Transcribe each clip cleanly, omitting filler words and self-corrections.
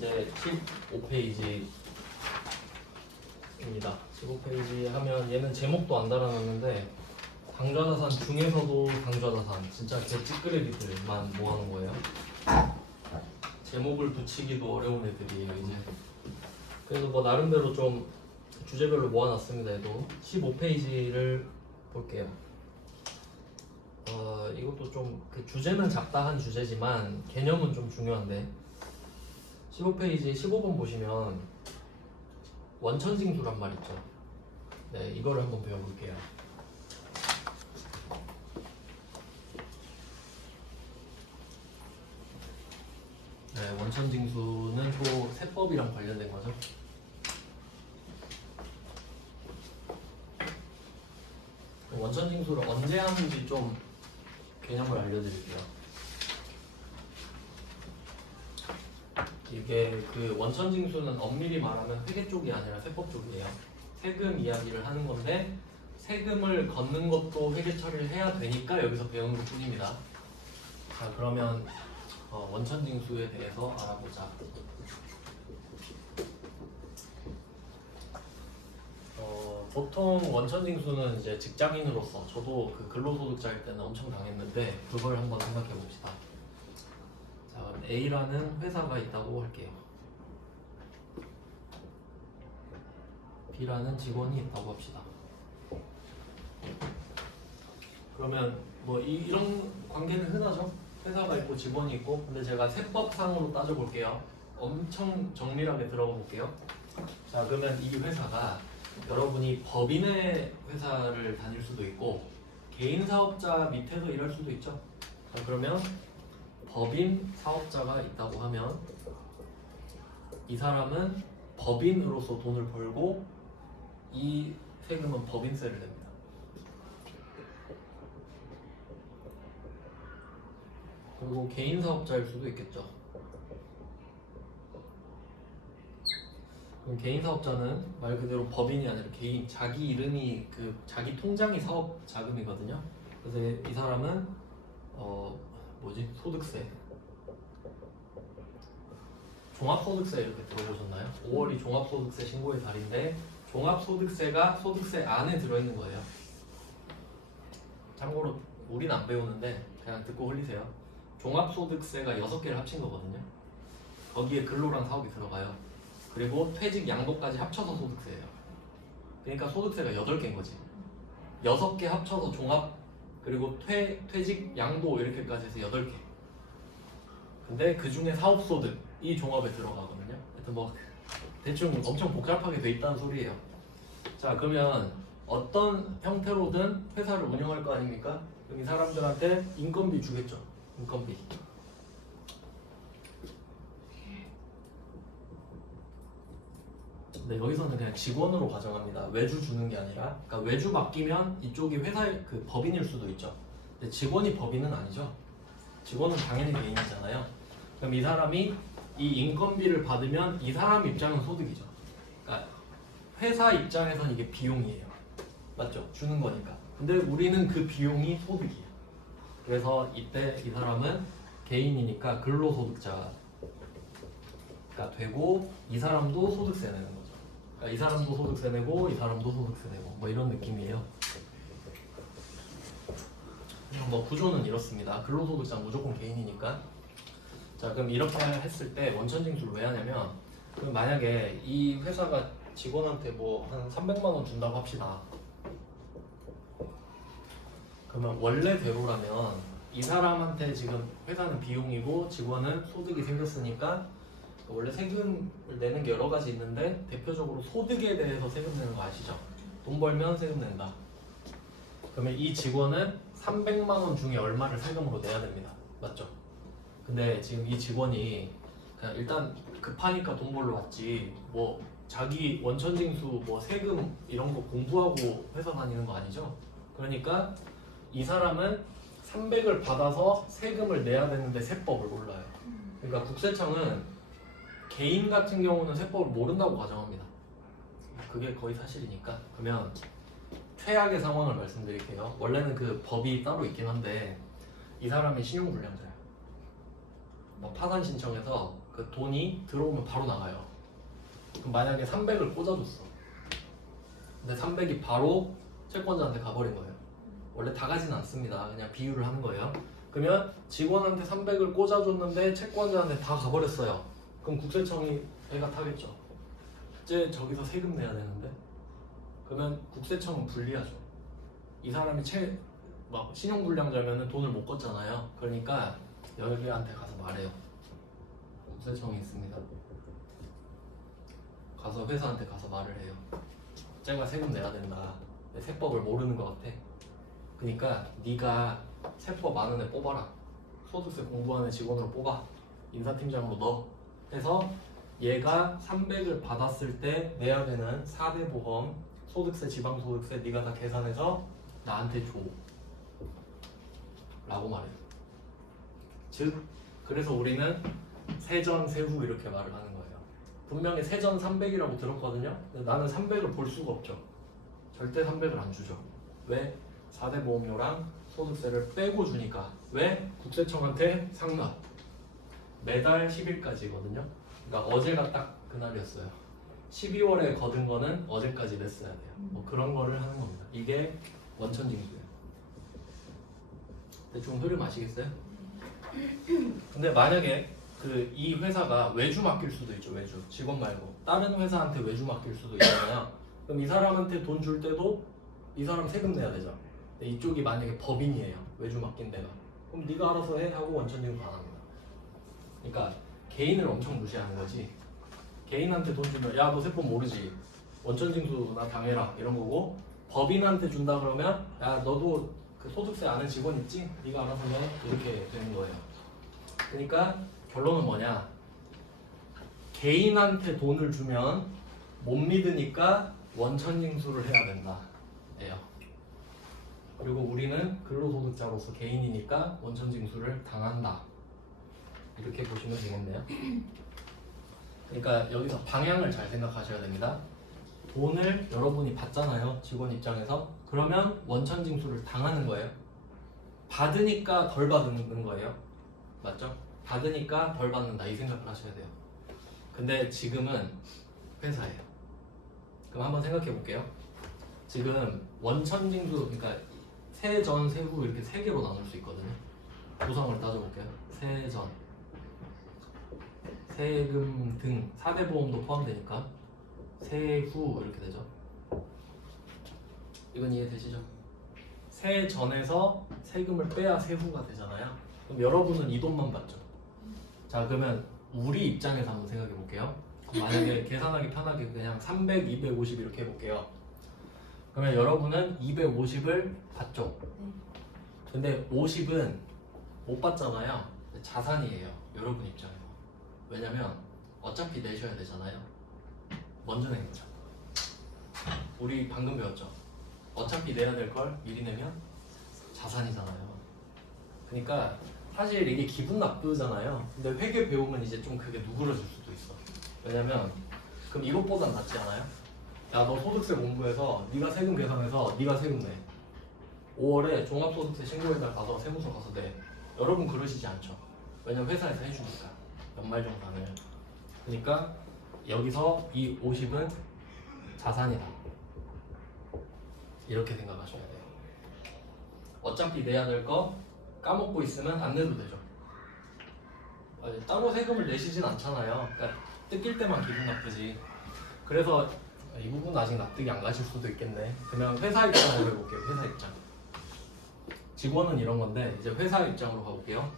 이제 15페이지입니다. 15페이지 하면 얘는 제목도 안 달아놨는데 강좌자산 중에서도 강좌자산 진짜 개 찌끄레기들만 모아놓은 거예요. 제목을 붙이기도 어려운 애들이에요 이제. 그래서 뭐 나름대로 좀 주제별로 모아놨습니다. 얘도 15페이지를 볼게요. 이것도 좀 그 주제는 잡다한 주제지만 개념은 좀 중요한데 15페이지 15번 보시면 원천징수란 말 있죠. 네, 이거를 한번 배워볼게요. 네, 원천징수는 또 세법이랑 관련된 거죠. 원천징수를 언제 하는지 좀 개념을 알려드릴게요. 이게 그 원천징수는 엄밀히 말하면 회계 쪽이 아니라 세법 쪽이에요. 세금 이야기를 하는 건데 세금을 걷는 것도 회계 처리를 해야 되니까 여기서 배우는 것 뿐입니다. 자, 그러면 원천징수에 대해서 알아보자. 보통 원천징수는 이제 직장인으로서 저도 그 근로소득자일 때는 엄청 당했는데 그걸 한번 생각해 봅시다. 자, 그럼 A라는 회사가 있다고 할게요. B라는 직원이 있다고 합시다. 그러면 뭐 이런 관계는 흔하죠? 회사가 있고 직원이 있고. 근데 제가 세법상으로 따져볼게요. 엄청 정밀하게 들어가 볼게요. 자, 그러면 이 회사가 여러분이 법인의 회사를 다닐 수도 있고 개인 사업자 밑에서 일할 수도 있죠. 자, 그러면 법인 사업자가 있다고 하면 이 사람은 법인으로서 돈을 벌고 이 세금은 법인세를 냅니다. 그리고 개인 사업자일 수도 있겠죠. 그럼 개인 사업자는 말 그대로 법인이 아니라 개인, 자기 이름이 그 자기 통장이 사업 자금이거든요. 그래서 이 사람은 소득세, 종합소득세 이렇게 들어보셨나요? 5월이 종합소득세 신고의 달인데 종합소득세가 소득세 안에 들어있는 거예요. 참고로 우린 안 배우는데 그냥 듣고 흘리세요. 종합소득세가 6개를 합친 거거든요. 거기에 근로랑 사업이 들어가요. 그리고 퇴직 양도까지 합쳐서 소득세예요. 그러니까 소득세가 8개인 거지. 6개 합쳐서 종합 그리고 퇴직 양도 이렇게까지 해서 8개. 근데 그 중에 사업소득 이 종합에 들어가거든요. 하여튼 뭐 대충 엄청 복잡하게 돼 있다는 소리예요. 자, 그러면 어떤 형태로든 회사를 운영할 거 아닙니까? 그럼 이 사람들한테 인건비 주겠죠. 인건비. 네, 여기서는 그냥 직원으로 가정합니다. 외주 주는 게 아니라. 그러니까 외주 맡기면 이쪽이 회사의 그 법인일 수도 있죠. 근데 직원이 법인은 아니죠. 직원은 당연히 개인이잖아요. 그럼 이 사람이 이 인건비를 받으면 이 사람 입장은 소득이죠. 그러니까 회사 입장에선 이게 비용이에요. 맞죠? 주는 거니까. 근데 우리는 그 비용이 소득이에요. 그래서 이때 이 사람은 개인이니까 근로소득자가 되고 이 사람도 소득세 내는 거죠. 그러니까 이 사람도 소득세 내고 이 사람도 소득세 내고 뭐 이런 느낌이에요. 뭐 구조는 이렇습니다. 근로소득자는 무조건 개인이니까. 자, 그럼 이렇게 했을 때 원천징수를 왜 하냐면 그럼 만약에 이 회사가 직원한테 뭐 한 300만 원 준다고 합시다. 그러면 원래대로라면 이 사람한테 지금 회사는 비용이고 직원은 소득이 생겼으니까 원래 세금을 내는 게 여러 가지 있는데 대표적으로 소득에 대해서 세금 내는 거 아시죠? 돈 벌면 세금 낸다. 그러면 이 직원은 300만 원 중에 얼마를 세금으로 내야 됩니다. 맞죠? 근데 지금 이 직원이 그냥 일단 급하니까 돈 벌러 왔지 뭐 자기 원천징수 뭐 세금 이런 거 공부하고 회사 다니는 거 아니죠? 그러니까 이 사람은 300을 받아서 세금을 내야 되는데 세법을 몰라요. 그러니까 국세청은 개인 같은 경우는 세법을 모른다고 가정합니다. 그게 거의 사실이니까. 그러면 최악의 상황을 말씀드릴게요. 원래는 그 법이 따로 있긴 한데 이 사람이 신용불량자예요. 막 파산 신청해서 그 돈이 들어오면 바로 나가요. 그럼 만약에 300을 꽂아줬어. 근데 300이 바로 채권자한테 가버린 거예요. 원래 다 가진 않습니다. 그냥 비유를 하는 거예요. 그러면 직원한테 300을 꽂아줬는데 채권자한테 다 가버렸어요. 그럼 국세청이 배가 타겠죠. 이제 저기서 세금 내야 되는데 그러면 국세청은 불리하죠. 이 사람이 막 신용불량자면은 돈을 못 걷잖아요. 그러니까 여기한테 가서 말해요. 국세청이 있습니다. 가서 회사한테 가서 말을 해요. 제가 세금 내야 된다. 내 세법을 모르는 것 같아. 그러니까 네가 세법 아는 애 뽑아라. 소득세 공부하는 직원으로 뽑아. 인사팀장으로 넣어. 해서 얘가 300을 받았을 때 내야 되는 4대 보험, 소득세, 지방소득세 네가 다 계산해서 나한테 줘. 라고 말해요. 즉, 그래서 우리는 세전, 세후 이렇게 말을 하는 거예요. 분명히 세전 300이라고 들었거든요. 근데 나는 300을 볼 수가 없죠. 절대 300을 안 주죠. 왜? 4대 보험료랑 소득세를 빼고 주니까. 왜? 국세청한테 상납. 매달 10일까지거든요. 그러니까 어제가 딱 그날이었어요. 12월에 거둔 거는 어제까지 냈어야 돼요. 뭐 그런 거를 하는 겁니다. 이게 원천징수예요. 대충 흐름 아시겠어요? 근데 만약에 이 회사가 외주 맡길 수도 있죠. 외주. 직원 말고 다른 회사한테 외주 맡길 수도 있잖아요. 그럼 이 사람한테 돈 줄 때도 이 사람 세금 내야 되죠. 근데 이쪽이 만약에 법인이에요. 외주 맡긴 데가. 그럼 네가 알아서 해 하고 원천징수 안 합니다. 그러니까 개인을 엄청 무시하는 거지. 개인한테 돈 주면 야 너 세법 모르지. 원천징수 나 당해라 이런 거고, 법인한테 준다 그러면 야 너도 그 소득세 아는 직원 있지? 네가 알아서 해 이렇게 되는 거예요. 그러니까 결론은 뭐냐? 개인한테 돈을 주면 못 믿으니까 원천징수를 해야 된다 예요. 그리고 우리는 근로소득자로서 개인이니까 원천징수를 당한다. 이렇게 보시면 되겠네요. 그러니까 여기서 방향을 잘 생각하셔야 됩니다. 돈을 여러분이 받잖아요. 직원 입장에서. 그러면 원천징수를 당하는 거예요. 받으니까 덜 받는 거예요. 맞죠? 받으니까 덜 받는다 이 생각을 하셔야 돼요. 근데 지금은 회사예요. 그럼 한번 생각해 볼게요. 지금 원천징수, 그러니까 세전, 세후 이렇게 세 개로 나눌 수 있거든요. 구성을 따져볼게요. 세전, 세금 등 4대 보험도 포함되니까 세후 이렇게 되죠. 이건 이해되시죠? 세전에서 세금을 빼야 세후가 되잖아요. 그럼 여러분은 이 돈만 받죠. 자, 그러면 우리 입장에서 한번 생각해 볼게요. 만약에 계산하기 편하게 그냥 300, 250 이렇게 해볼게요. 그러면 여러분은 250을 받죠. 근데 50은 못 받잖아요. 자산이에요. 여러분 입장에서. 왜냐면 어차피 내셔야 되잖아요. 먼저 낸 거죠. 우리 방금 배웠죠. 어차피 내야 될 걸 미리 내면 자산이잖아요. 그러니까 사실 이게 기분 나쁘잖아요. 근데 회계 배우면 이제 좀 그게 누그러질 수도 있어. 왜냐면 그럼 이것보단 낫지 않아요? 야, 너 소득세 공부해서 네가 세금 계산해서 네가 세금 내. 5월에 종합소득세 신고회사 가서 세무서 가서 내. 여러분 그러시지 않죠. 왜냐면 회사에서 해주니까 연말정산을. 그러니까 여기서 이 50은 자산이다. 이렇게 생각하셔야 돼요. 어차피 내야 될 거 까먹고 있으면 안 내도 되죠. 따로 세금을 내시진 않잖아요. 그러니까 뜯길 때만 기분 나쁘지. 그래서 이 부분 아직 납득이 안 가실 수도 있겠네. 그냥 회사 입장으로 해볼게요. 회사 입장. 직원은 이런 건데 이제 회사 입장으로 가볼게요.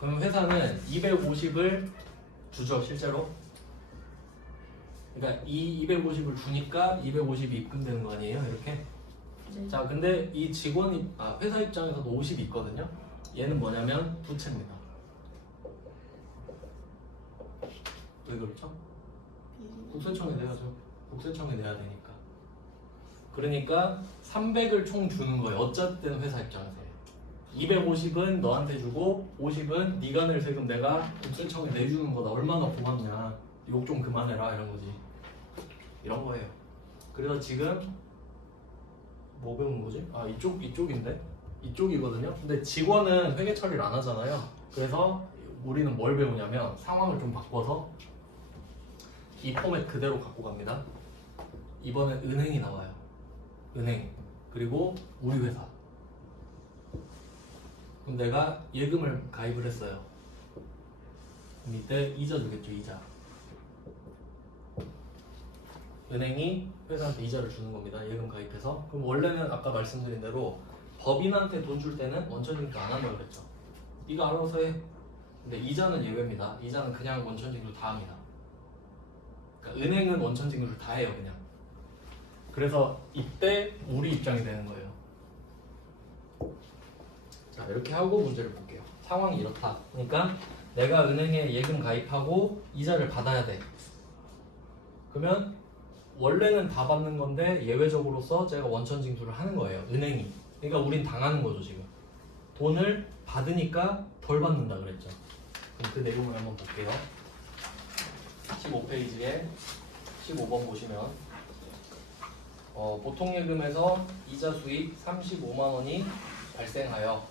그럼 회사는 250을 주죠, 실제로. 그러니까 이 250을 주니까 250이 입금되는 거 아니에요, 이렇게? 네. 자, 근데 이 직원이 회사 입장에서도 50이 있거든요. 얘는 뭐냐면 부채입니다. 왜 그렇죠? 국세청에 내야죠. 국세청에 내야 되니까. 그러니까 300을 총 주는 거예요. 어쨌든 회사 입장에서. 250은 너한테 주고 50은 네가 낼 세금 내가 국세청에 내주는 거다. 얼마나 고맙냐. 욕 좀 그만해라 이런 거지. 이런 거예요. 그래서 지금 뭐 배운 거지? 이쪽인데? 이쪽이거든요. 근데 직원은 회계 처리를 안 하잖아요. 그래서 우리는 뭘 배우냐면 상황을 좀 바꿔서 이 포맷 그대로 갖고 갑니다. 이번엔 은행이 나와요. 은행 그리고 우리 회사. 그럼 내가 예금을 가입을 했어요. 그럼 이때 이자 주겠죠. 이자. 은행이 회사한테 이자를 주는 겁니다. 예금 가입해서. 그럼 원래는 아까 말씀드린 대로 법인한테 돈 줄 때는 원천징수 안 한다고 그랬죠. 이거 알아서 해. 근데 이자는 예외입니다. 이자는 그냥 원천징수 다 합니다. 그러니까 은행은 원천징수를 다 해요. 그냥. 그래서 이때 우리 입장이 되는 거예요. 자, 이렇게 하고 문제를 볼게요. 상황이 이렇다. 그러니까 내가 은행에 예금 가입하고 이자를 받아야 돼. 그러면 원래는 다 받는 건데 예외적으로서 제가 원천 징수를 하는 거예요. 은행이. 그러니까 우린 당하는 거죠 지금. 돈을 받으니까 덜 받는다 그랬죠. 그럼 그 내용을 한번 볼게요. 15페이지에 15번 보시면 보통 예금에서 이자 수익 35만 원이 발생하여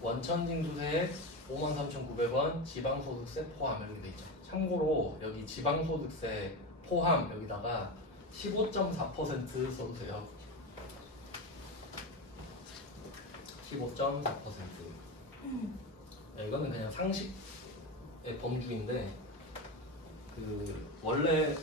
원천 징수세액 53,900원 지방소득세 포함 이렇게 돼 있죠. 참고로 여기 지방소득세 포함 여기다가 15.4% 써주세요. 15.4%. 이거는 그냥 상식의 범주인데 그 원래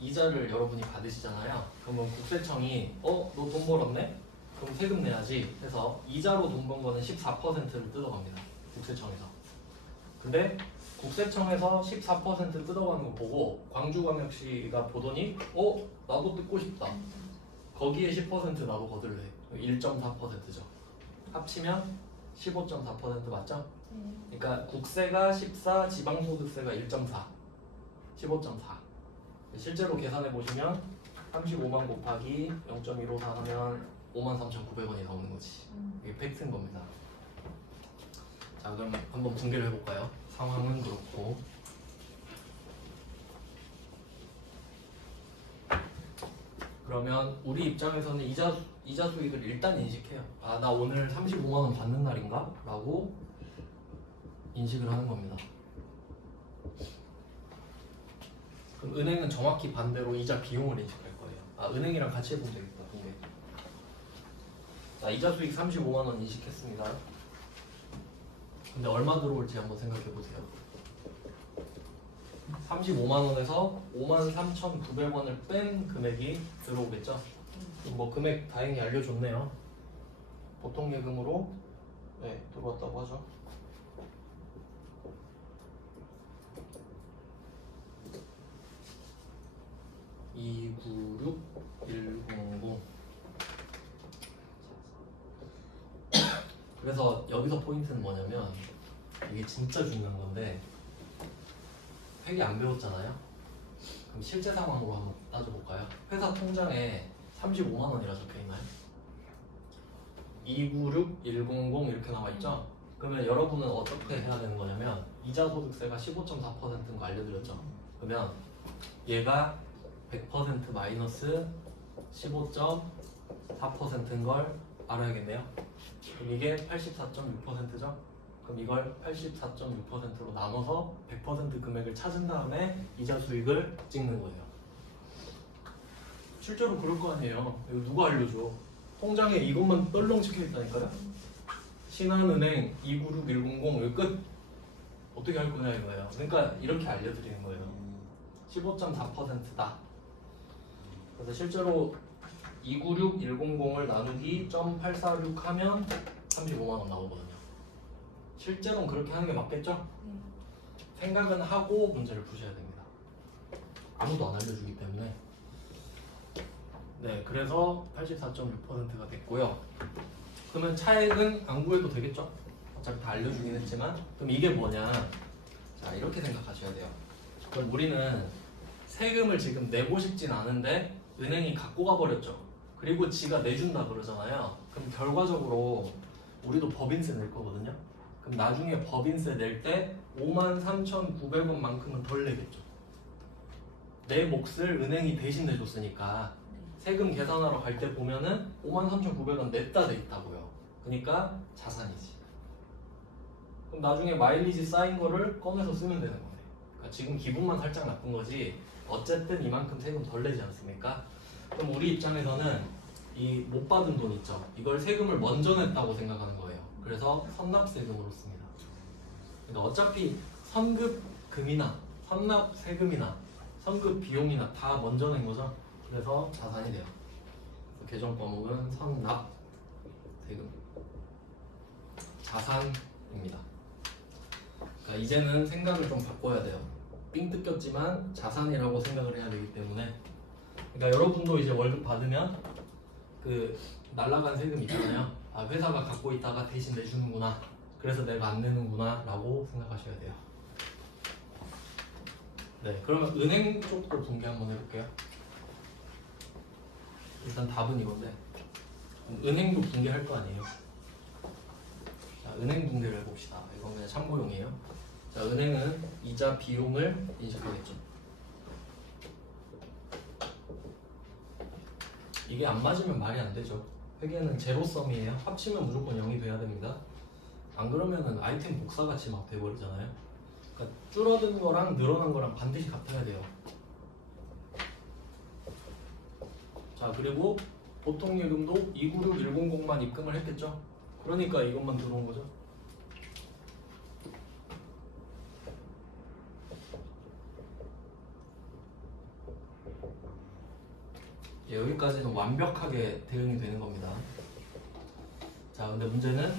이자를 여러분이 받으시잖아요. 그러면 국세청이 너 돈 벌었네? 그럼 세금 내야지 해서 이자로 돈 번 거는 14%를 뜯어갑니다. 국세청에서. 근데 국세청에서 14% 뜯어가는 거 보고 광주광역시가 보더니 나도 뜯고 싶다. 거기에 10% 나도 거둘래. 1.4%죠. 합치면 15.4% 맞죠? 그러니까 국세가 14, 지방소득세가 1.4, 15.4. 실제로 계산해 보시면 35만 곱하기 0.154 하면 53,900원이 나오는 거지. 이게 팩트인 겁니다. 자, 그럼 한번 분개를 해볼까요? 상황은 그렇고 그러면 우리 입장에서는 이자 수익을 일단 인식해요. 나 오늘 35만 원 받는 날인가? 라고 인식을 하는 겁니다. 그럼 은행은 정확히 반대로 이자 비용을 인식할 거예요. 은행이랑 같이 해보면 되겠다. 근데 자, 이자 수익 35만 원 인식했습니다. 근데 얼마 들어올지 한번 생각해 보세요. 35만 원에서 53,900원을 뺀 금액이 들어오겠죠? 뭐 금액 다행히 알려줬네요. 보통 예금으로 들어왔다고 하죠. (296 100) 그래서 여기서 포인트는 뭐냐면 이게 진짜 중요한 건데 회계 안 배웠잖아요. 그럼 실제 상황으로 한번 따져볼까요? 회사 통장에 35만 원이라 적혀있나요? 296 100 이렇게 나와있죠? 그러면 여러분은 어떻게 해야 되는 거냐면 이자 소득세가 15.4%인 거 알려드렸죠? 그러면 얘가 100% 마이너스 15.4%인 걸 알아야겠네요. 그럼 이게 84.6%죠? 그럼 이걸 84.6%로 나눠서 100% 금액을 찾은 다음에 이자 수익을 찍는 거예요. 실제로 그럴 거 아니에요. 이거 누가 알려줘? 통장에 이것만 떨렁 찍혀 있다니까요? 신한은행 296100 여기 끝. 어떻게 할 거냐 이거예요. 그러니까 이렇게 알려드리는 거예요. 15.4%다. 그래서 실제로 296100을 나누기 0.846 하면 35만 원 나오거든요. 실제로는 그렇게 하는 게 맞겠죠? 생각은 하고 문제를 푸셔야 됩니다. 아무도 안 알려주기 때문에. 네, 그래서 84.6%가 됐고요. 그러면 차액은 안 구해도 되겠죠? 어차피 다 알려주긴 했지만. 그럼 이게 뭐냐? 자, 이렇게 생각하셔야 돼요. 그럼 우리는 세금을 지금 내고 싶진 않은데 은행이 갖고 가버렸죠. 그리고 지가 내준다 그러잖아요. 그럼 결과적으로 우리도 법인세 낼 거거든요. 그럼 나중에 법인세 낼 때 53,900원만큼은 덜 내겠죠. 내 몫을 은행이 대신 내줬으니까 세금 계산하러 갈 때 보면은 53,900원 냈다 돼 있다고요. 그러니까 자산이지. 그럼 나중에 마일리지 쌓인 거를 꺼내서 쓰면 되는 거네. 그러니까 지금 기분만 살짝 나쁜 거지 어쨌든 이만큼 세금 덜 내지 않습니까? 그럼 우리 입장에서는 이 못 받은 돈 있죠. 이걸 세금을 먼저 냈다고 생각하는 거예요. 그래서 선납세금으로 씁니다. 그러니까 어차피 선급금이나 선납세금이나 선급 비용이나 다 먼저 낸 거죠. 그래서 자산이 돼요. 그래서 개정 과목은 선납세금 자산입니다. 그러니까 이제는 생각을 좀 바꿔야 돼요. 삥 뜯겼지만 자산이라고 생각을 해야 되기 때문에. 그러니까 여러분도 이제 월급 받으면 그 날라간 세금 있잖아요. 아, 회사가 갖고 있다가 대신 내주는구나. 그래서 내가 안 내는구나 라고 생각하셔야 돼요. 네, 그러면 은행 쪽도 분개 한번 해볼게요. 일단 답은 이건데 은행도 분개할 거 아니에요. 자, 은행 분개를 해봅시다. 이건 그냥 참고용이에요. 자, 은행은 이자 비용을 인식하겠죠. 이게 안 맞으면 말이 안 되죠. 회계는 제로섬이에요. 합치면 무조건 0이 돼야 됩니다. 안 그러면은 아이템 복사같이 막 돼버리잖아요. 그러니까 줄어든 거랑 늘어난 거랑 반드시 같아야 돼요. 자, 그리고 보통예금도 296100만 입금을 했겠죠. 그러니까 이것만 들어온 거죠. 예, 여기까지는 완벽하게 대응이 되는 겁니다. 자, 근데 문제는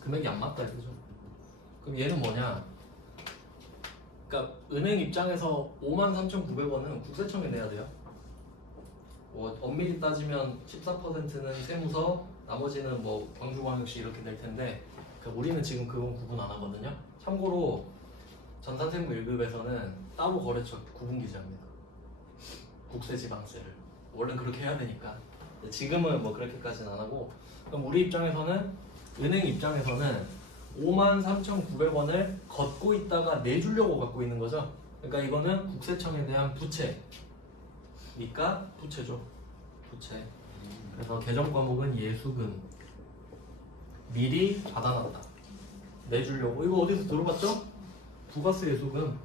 금액이 안 맞다 이거죠. 그럼 얘는 뭐냐? 그러니까 은행 입장에서 53,900원은 국세청에 내야 돼요. 뭐 엄밀히 따지면 14%는 세무서, 나머지는 뭐 광주광역시 이렇게 낼 텐데, 그러니까 우리는 지금 그건 구분 안 하거든요. 참고로 전산세무 1급에서는 따로 거래처 구분기재합니다. 국세지방세를 원래 그렇게 해야 되니까. 지금은 뭐 그렇게까지는 안 하고. 그럼 우리 입장에서는, 은행 입장에서는 53,900원을 걷고 있다가 내주려고 갖고 있는 거죠. 그러니까 이거는 국세청에 대한 부채니까 부채죠. 부채. 그래서 개정 과목은 예수금. 미리 받아놨다. 내주려고. 이거 어디서 들어봤죠? 부가세 예수금.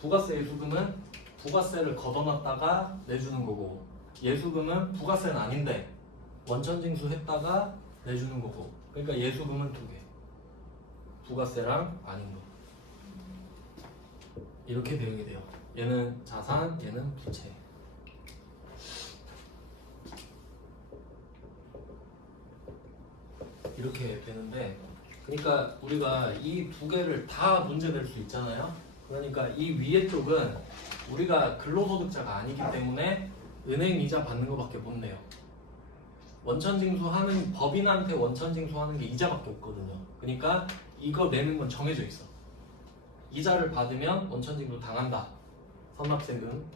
부가세 예수금은 부가세를 걷어놨다가 내주는 거고, 예수금은 부가세는 아닌데 원천징수 했다가 내주는 거고. 그러니까 예수금은 두 개. 부가세랑 아닌 거. 이렇게 대응이 돼요. 얘는 자산, 얘는 부채. 이렇게 되는데, 그러니까 우리가 이 두 개를 다 문제 낼 수 있잖아요. 그러니까 이 위에 쪽은 우리가 근로소득자가 아니기 때문에 은행 이자 받는 거밖에 못 내요. 원천징수하는, 법인한테 원천징수하는 게 이자밖에 없거든요. 그러니까 이거 내는 건 정해져 있어. 이자를 받으면 원천징수 당한다. 선납세금.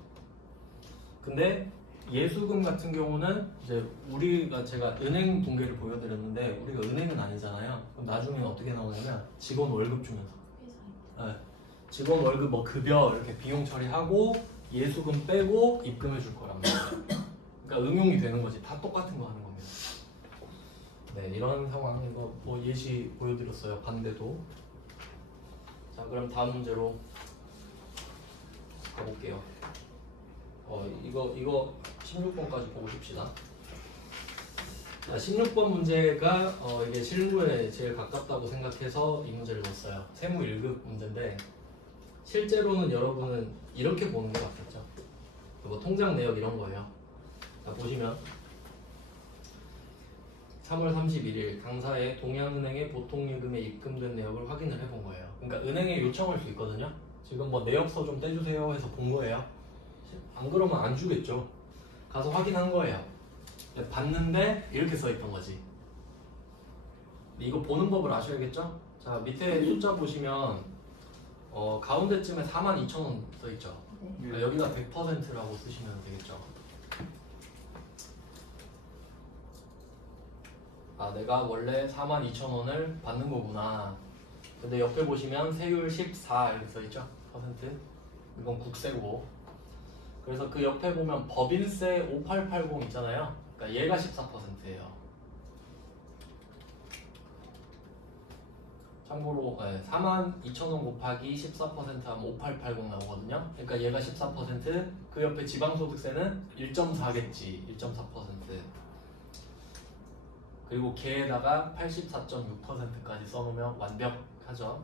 근데 예수금 같은 경우는 이제 우리가, 제가 은행 동계를 보여드렸는데 우리가 은행은 아니잖아요. 그럼 나중에는 어떻게 나오냐면 직원 월급 주면서, 네. 직원 월급 뭐 급여 이렇게 비용 처리하고 예수금 빼고 입금해 줄 거란 말이에요. 그러니까 응용이 되는 거지. 다 똑같은 거 하는 겁니다. 네, 이런 상황. 이거 뭐 예시 보여드렸어요. 반대도. 자, 그럼 다음 문제로 가볼게요. 이거 16번까지 보고 싶시다. 자, 16번 문제가 이게 실무에 제일 가깝다고 생각해서 이 문제를 냈어요. 세무 1급 문제인데, 실제로는 여러분은 이렇게 보는 게 맞겠죠. 뭐 통장 내역 이런 거예요. 자, 보시면 3월 31일 당사에 동양은행의 보통예금에 입금된 내역을 확인을 해본 거예요. 그러니까 은행에 요청할 수 있거든요. 지금 뭐 내역서 좀 떼주세요 해서 본 거예요. 안 그러면 안 주겠죠. 가서 확인한 거예요. 봤는데 이렇게 써 있던 거지. 이거 보는 법을 아셔야겠죠? 자, 밑에 숫자 보시면 가운데쯤에 42,000원 써 있죠. 그러니까 여기다 100%라고 쓰시면 되겠죠. 아, 내가 원래 42,000원을 받는 거구나. 근데 옆에 보시면 세율 14 이렇게 써 있죠. 퍼센트. 이건 국세고. 그래서 그 옆에 보면 법인세 5880 있잖아요. 그러니까 얘가 14%예요. 참고로 42,000원 곱하기 14% 하면 5880 나오거든요. 그러니까 얘가 14%, 그 옆에 지방소득세는 1.4겠지. 1.4%. 그리고 걔에다가 84.6%까지 써놓으면 완벽하죠.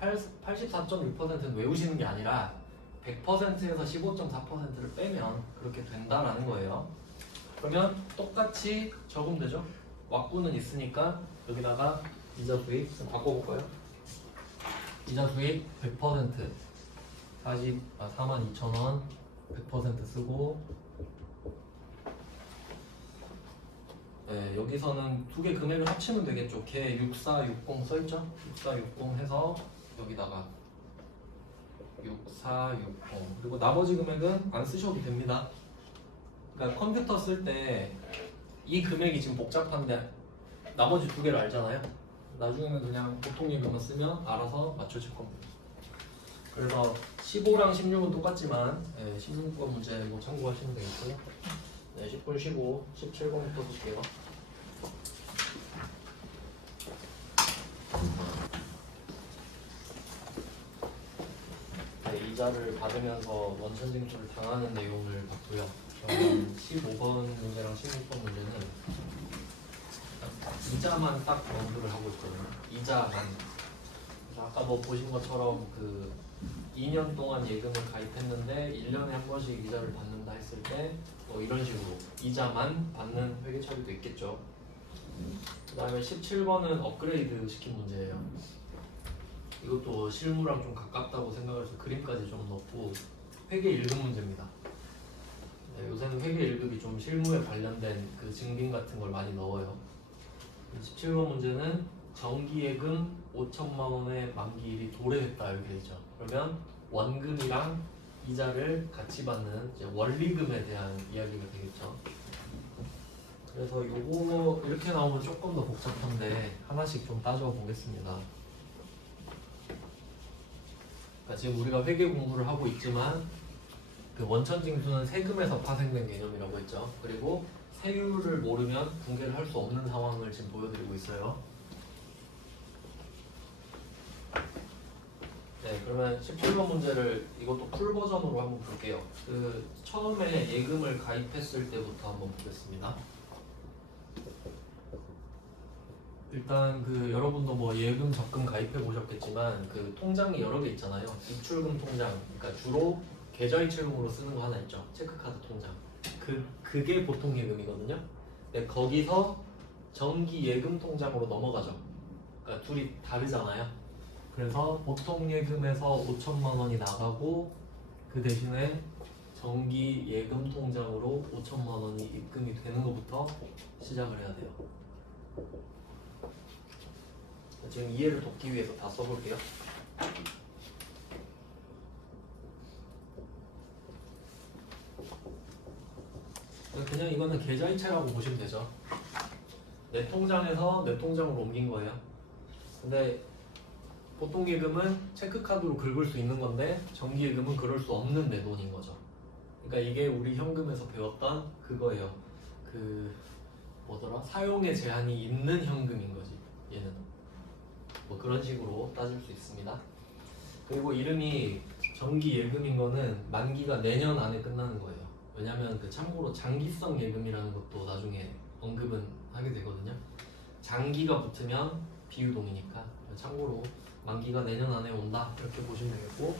84.6%는 외우시는 게 아니라 100%에서 15.4%를 빼면 그렇게 된다라는 거예요. 그러면 똑같이 적으면 되죠. 왁구는 있으니까 여기다가 이자 수익 좀 바꿔볼까요? 이자 수익 100% 42,000원 100% 쓰고, 네, 여기서는 두 개 금액을 합치면 되겠죠. 걔 6460 써있죠? 6460 해서 여기다가 6460, 그리고 나머지 금액은 안 쓰셔도 됩니다. 그러니까 컴퓨터 쓸 때 이 금액이 지금 복잡한데 나머지 두 개를 알잖아요. 나중에는 그냥 보통 예금만 쓰면 알아서 맞춰질 겁니다. 그래서 15랑 16은 똑같지만 16번 문제 이거 참고하시면 되겠고요. 네, 10분 쉬고 17번부터 볼게요. 네, 이자를 받으면서 원천 징수를 당하는 내용을 봤고요. 15번 문제랑 16번 문제는 이자만 딱 언급을 하고 있거든요. 이자만. 그래서 아까 뭐 보신 것처럼 그 2년 동안 예금을 가입했는데 1년에 한 번씩 이자를 받는다 했을 때 뭐 이런 식으로 이자만 받는 회계 처리도 있겠죠. 그 다음에 17번은 업그레이드 시킨 문제예요. 이것도 실무랑 좀 가깝다고 생각을 해서 그림까지 좀 넣고 회계 1급 문제입니다. 네, 요새는 회계 1급이 좀 실무에 관련된 그 증빙 같은 걸 많이 넣어요. 17번 문제는 정기예금 5천만 원의 만기일이 도래했다 이렇게 되죠. 그러면 원금이랑 이자를 같이 받는 이제 원리금에 대한 이야기가 되겠죠. 그래서 요거 이렇게 나오면 조금 더 복잡한데 하나씩 좀 따져 보겠습니다. 그러니까 지금 우리가 회계 공부를 하고 있지만 그 원천징수는 세금에서 파생된 개념이라고 했죠. 그리고 세율을 모르면 분개를 할 수 없는 상황을 지금 보여드리고 있어요. 네, 그러면 17번 문제를 이것도 풀 버전으로 한번 볼게요. 그 처음에 예금을 가입했을 때부터 한번 보겠습니다. 일단 그 여러분도 뭐 예금 적금 가입해 보셨겠지만 그 통장이 여러 개 있잖아요. 입출금 통장, 그러니까 주로 계좌이체금으로 쓰는 거 하나 있죠. 체크카드 통장. 그게 보통 예금이거든요. 근데 거기서 정기 예금 통장으로 넘어가죠. 그러니까 둘이 다르잖아요. 그래서 보통 예금에서 5천만 원이 나가고 그 대신에 정기 예금 통장으로 5천만 원이 입금이 되는 것부터 시작을 해야 돼요. 지금 이해를 돕기 위해서 다 써볼게요. 그냥 이거는 계좌이체라고 보시면 되죠. 내 통장에서 내 통장으로 옮긴 거예요. 근데 보통 예금은 체크카드로 긁을 수 있는 건데 정기예금은 그럴 수 없는 내 돈인 거죠. 그러니까 이게 우리 현금에서 배웠던 그거예요. 그 뭐더라? 사용의 제한이 있는 현금인 거지. 얘는 뭐 그런 식으로 따질 수 있습니다. 그리고 이름이 정기예금인 거는 만기가 내년 안에 끝나는 거예요. 왜냐면 그 참고로 장기성 예금이라는 것도 나중에 언급은 하게 되거든요. 장기가 붙으면 비유동이니까 참고로 만기가 내년 안에 온다 이렇게 보시면 되겠고,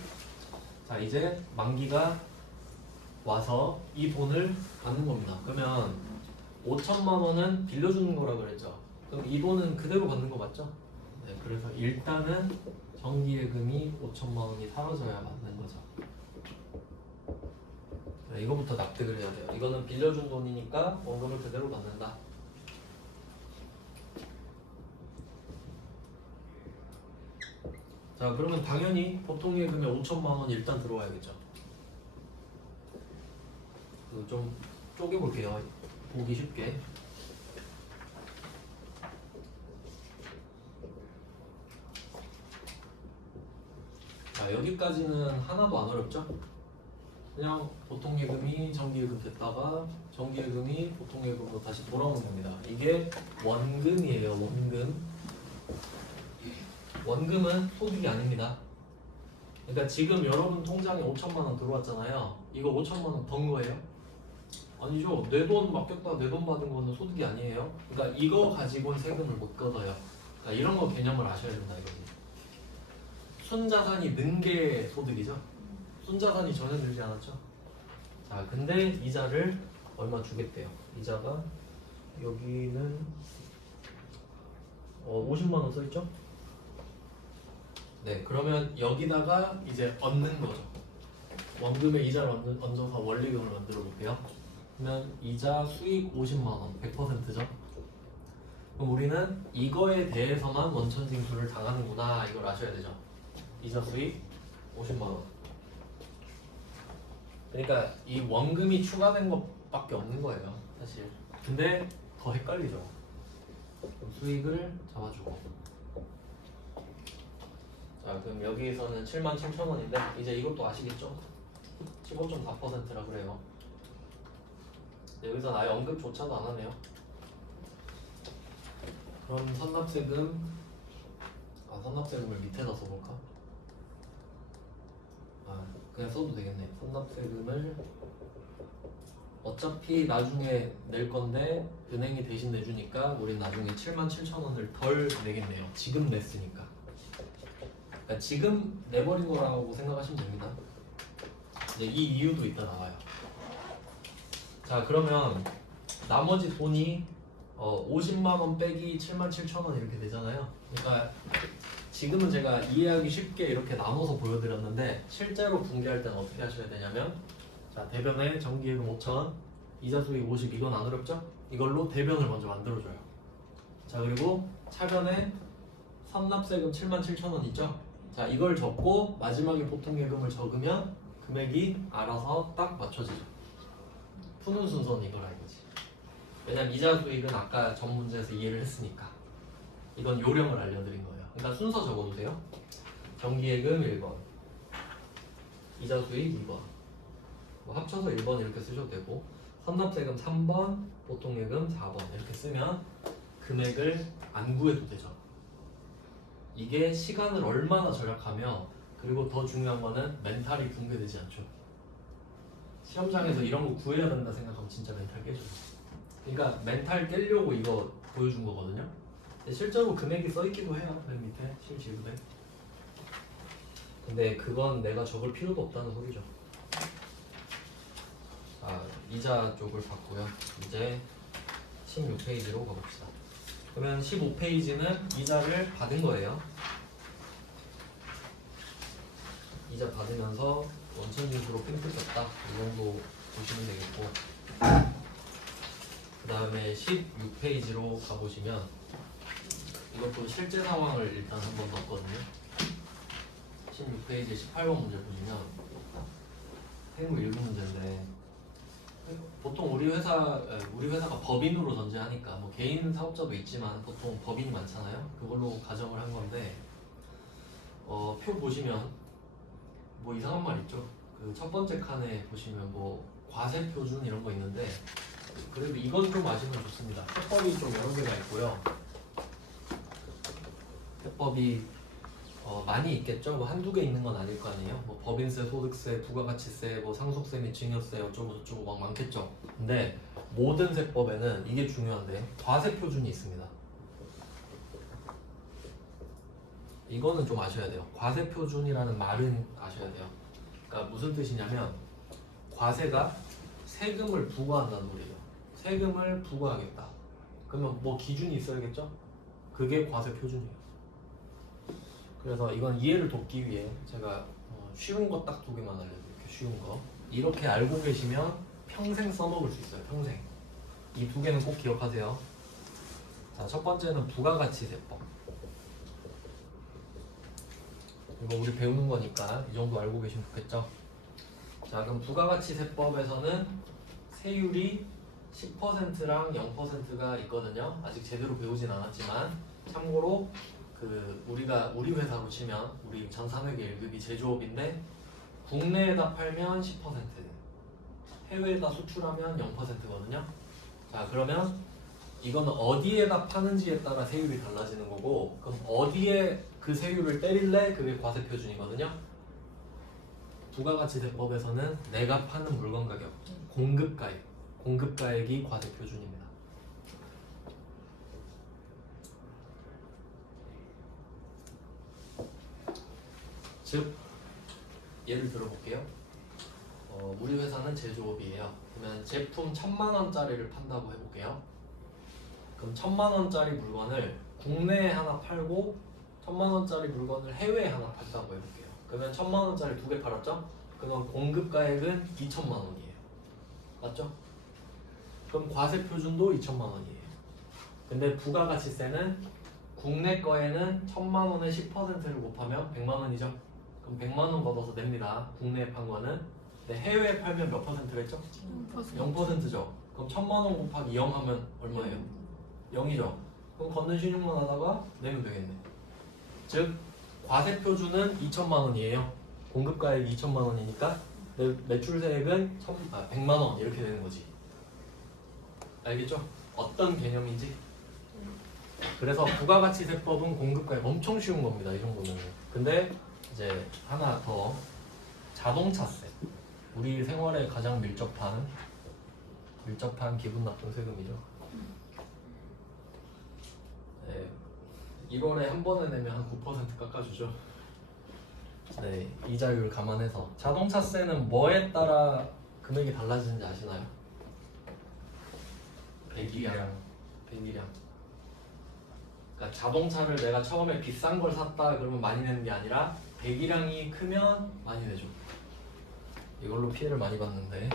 자 이제 만기가 와서 이 돈을 받는 겁니다. 그러면 5천만 원은 빌려주는 거라 그랬죠. 그럼 이 돈은 그대로 받는 거 맞죠? 네, 그래서 일단은 정기예금이 5천만 원이 사라져야 맞는 거죠. 네, 이거부터 납득을 해야 돼요. 이거는 빌려준 돈이니까 원금을 그대로 받는다. 자 그러면 당연히 보통 예금에 5천만 원이 일단 들어와야겠죠. 좀 쪼개볼게요. 보기 쉽게. 자 여기까지는 하나도 안 어렵죠? 그냥 보통 예금이 정기예금 됐다가 정기예금이 보통 예금으로 다시 돌아오는 겁니다. 이게 원금이에요. 원금. 원금은 소득이 아닙니다. 그러니까 지금 여러분 통장에 5천만 원 들어왔잖아요. 이거 5천만 원 번 거예요? 아니죠. 내 돈 맡겼다 내 돈 받은 거는 소득이 아니에요. 그러니까 이거 가지고는 세금을 못 걷어요. 그러니까 이런 거 개념을 아셔야 된다 이거지. 순자산이 는 게 소득이죠. 순자산이 전혀 늘지 않았죠. 자, 근데 이자를 얼마 주겠대요. 이자가 여기는 50만 원 써있죠? 네, 그러면 여기다가 이제 얻는 거죠. 원금의 이자를 얹어서 원리금을 만들어 볼게요. 그러면 이자 수익 50만 원, 100%죠. 그럼 우리는 이거에 대해서만 원천징수를 당하는구나 이걸 아셔야 되죠. 이자 수익 50만 원. 그러니까 이 원금이 추가된 것밖에 없는 거예요, 사실. 근데 더 헷갈리죠. 그럼 수익을 잡아주고. 자, 그럼 여기에서는 77,000원인데 이제 이것도 아시겠죠? 15.4%라 그래요. 여기서 아예 언급조차도 안 하네요. 그럼 선납세금을 밑에다 써볼까? 그냥 써도 되겠네. 선납세금을 어차피 나중에 낼 건데 은행이 대신 내주니까 우린 나중에 77,000원을 덜 내겠네요. 지금 냈으니까. 그러니까 지금 내버린 거라고 생각하시면 됩니다. 이제 이 이유도 이따 나와요. 자, 그러면 나머지 돈이 50만 원 빼기 77,000원 이렇게 되잖아요. 그러니까 지금은 제가 이해하기 쉽게 이렇게 나눠서 보여드렸는데 실제로 분개할 때는 어떻게 하셔야 되냐면, 자, 대변에 정기예금 5,000, 이자 수익 50, 이건 안 어렵죠? 이걸로 대변을 먼저 만들어줘요. 자, 그리고 차변에 선납세금 77,000원 있죠? 자, 이걸 적고 마지막에 보통예금을 적으면 금액이 알아서 딱 맞춰지죠. 푸는 순서는 이거라 이거지. 왜냐면 이자 수익은 아까 전 문제에서 이해를 했으니까. 이건 요령을 알려드린 거예요. 그러니까 순서 적어두세요. 정기예금 1번, 이자 수익 2번, 뭐 합쳐서 1번 이렇게 쓰셔도 되고, 선납세금 3번, 보통예금 4번 이렇게 쓰면 금액을 안 구해도 되죠. 이게 시간을 얼마나 절약하며, 그리고 더 중요한 거는 멘탈이 붕괴되지 않죠. 시험장에서 이런 거 구해야 된다 생각하면 진짜 멘탈 깨져요. 그러니까 멘탈 깨려고 이거 보여준 거거든요. 근데 실제로 금액이 써있기도 해요. 맨 밑에 실지급액. 근데 그건 내가 적을 필요도 없다는 소리죠. 자, 이자 쪽을 봤고요. 이제 16페이지로 가봅시다. 그러면 15페이지는 이자를 받은 거예요. 이자 받으면서 원천징수로 핑크 떴다 이 정도 보시면 되겠고, 그 다음에 16페이지로 가보시면 이것도 실제 상황을 일단 한번 넣었거든요. 16페이지 18번 문제 보시면 세무 1급 문제인데, 보통 우리 회사가 법인으로 전제하니까 뭐 개인 사업자도 있지만 보통 법인이 많잖아요. 그걸로 가정을 한 건데, 표 보시면 뭐 이상한 말 있죠. 그 첫 번째 칸에 보시면 뭐 과세 표준 이런 거 있는데, 그래도 이건 좀 아시면 좋습니다. 세법이 좀 여러 개가 있고요. 세법이 많이 있겠죠. 뭐 한두 개 있는 건 아닐 거 아니에요. 뭐 법인세, 소득세, 부가가치세, 뭐 상속세 및 증여세 어쩌고 저쩌고 막 많겠죠. 근데 모든 세법에는 이게 중요한데 과세 표준이 있습니다. 이거는 좀 아셔야 돼요. 과세 표준이라는 말은 아셔야 돼요. 그러니까 무슨 뜻이냐면, 과세가 세금을 부과한다는 소리예요. 세금을 부과하겠다. 그러면 뭐 기준이 있어야겠죠? 그게 과세 표준이에요. 그래서 이건 이해를 돕기 위해 제가 쉬운 거 딱 2개만 알려드릴게요. 쉬운 거. 이렇게 알고 계시면 평생 써먹을 수 있어요. 평생. 이 2개는 꼭 기억하세요. 자, 첫 번째는 부가가치세법. 이거 우리 배우는 거니까 이 정도 알고 계시면 좋겠죠? 자, 그럼 부가가치세법에서는 세율이 10%랑 0%가 있거든요. 아직 제대로 배우진 않았지만 참고로 우리 회사로 치면 우리 전 3회계 1급이 제조업인데, 국내에다 팔면 10%, 해외에다 수출하면 0%거든요. 자, 그러면 이거는 어디에다 파는지에 따라 세율이 달라지는 거고, 그럼 어디에 그 세율을 때릴래? 그게 과세표준이거든요. 부가가치 대법에서는 내가 파는 물건 가격, 공급가액이 과세표준입니다. 즉 예를 들어볼게요. 우리 회사는 제조업이에요. 그러면 제품 1000만 원짜리를 판다고 해볼게요. 그럼 1000만 원짜리 물건을 국내에 하나 팔고 1000만 원짜리 물건을 해외에 하나 판다고 해볼게요. 그러면 1000만 원짜리 두 개 팔았죠? 그럼 공급가액은 2000만 원이에요. 맞죠? 그럼 과세표준도 2000만 원이에요. 근데 부가가치세는 국내 거에는 1000만 원에 10%를 곱하면 100만 원이죠? 그럼 100만 원 걷어서 냅니다. 국내에 판 거는. 근데 해외에 팔면 몇 퍼센트가 있죠? 0%죠. 그럼 1000만 원 곱하기 0 하면 얼마예요? 0이죠. 그럼 걷는 신용만 하다가 내면 되겠네. 즉 과세표준은 2천만 원이에요. 공급가액이 2천만 원이니까 매출세액은 100만 원 이렇게 되는 거지. 알겠죠? 어떤 개념인지? 그래서 부가가치세법은 공급가액 엄청 쉬운 겁니다. 이 정도는. 근데 이제 하나 더, 자동차세. 우리 생활에 가장 밀접한 기분 나쁜 세금이죠. 네, 1월에 한 번에 내면 한 9% 깎아주죠. 네, 이자율 감안해서. 자동차세는 뭐에 따라 금액이 달라지는지 아시나요? 배기량. 그러니까 자동차를 내가 처음에 비싼 걸 샀다 그러면 많이 내는 게 아니라 배기량이 크면 많이 내죠. 이걸로 피해를 많이 봤는데,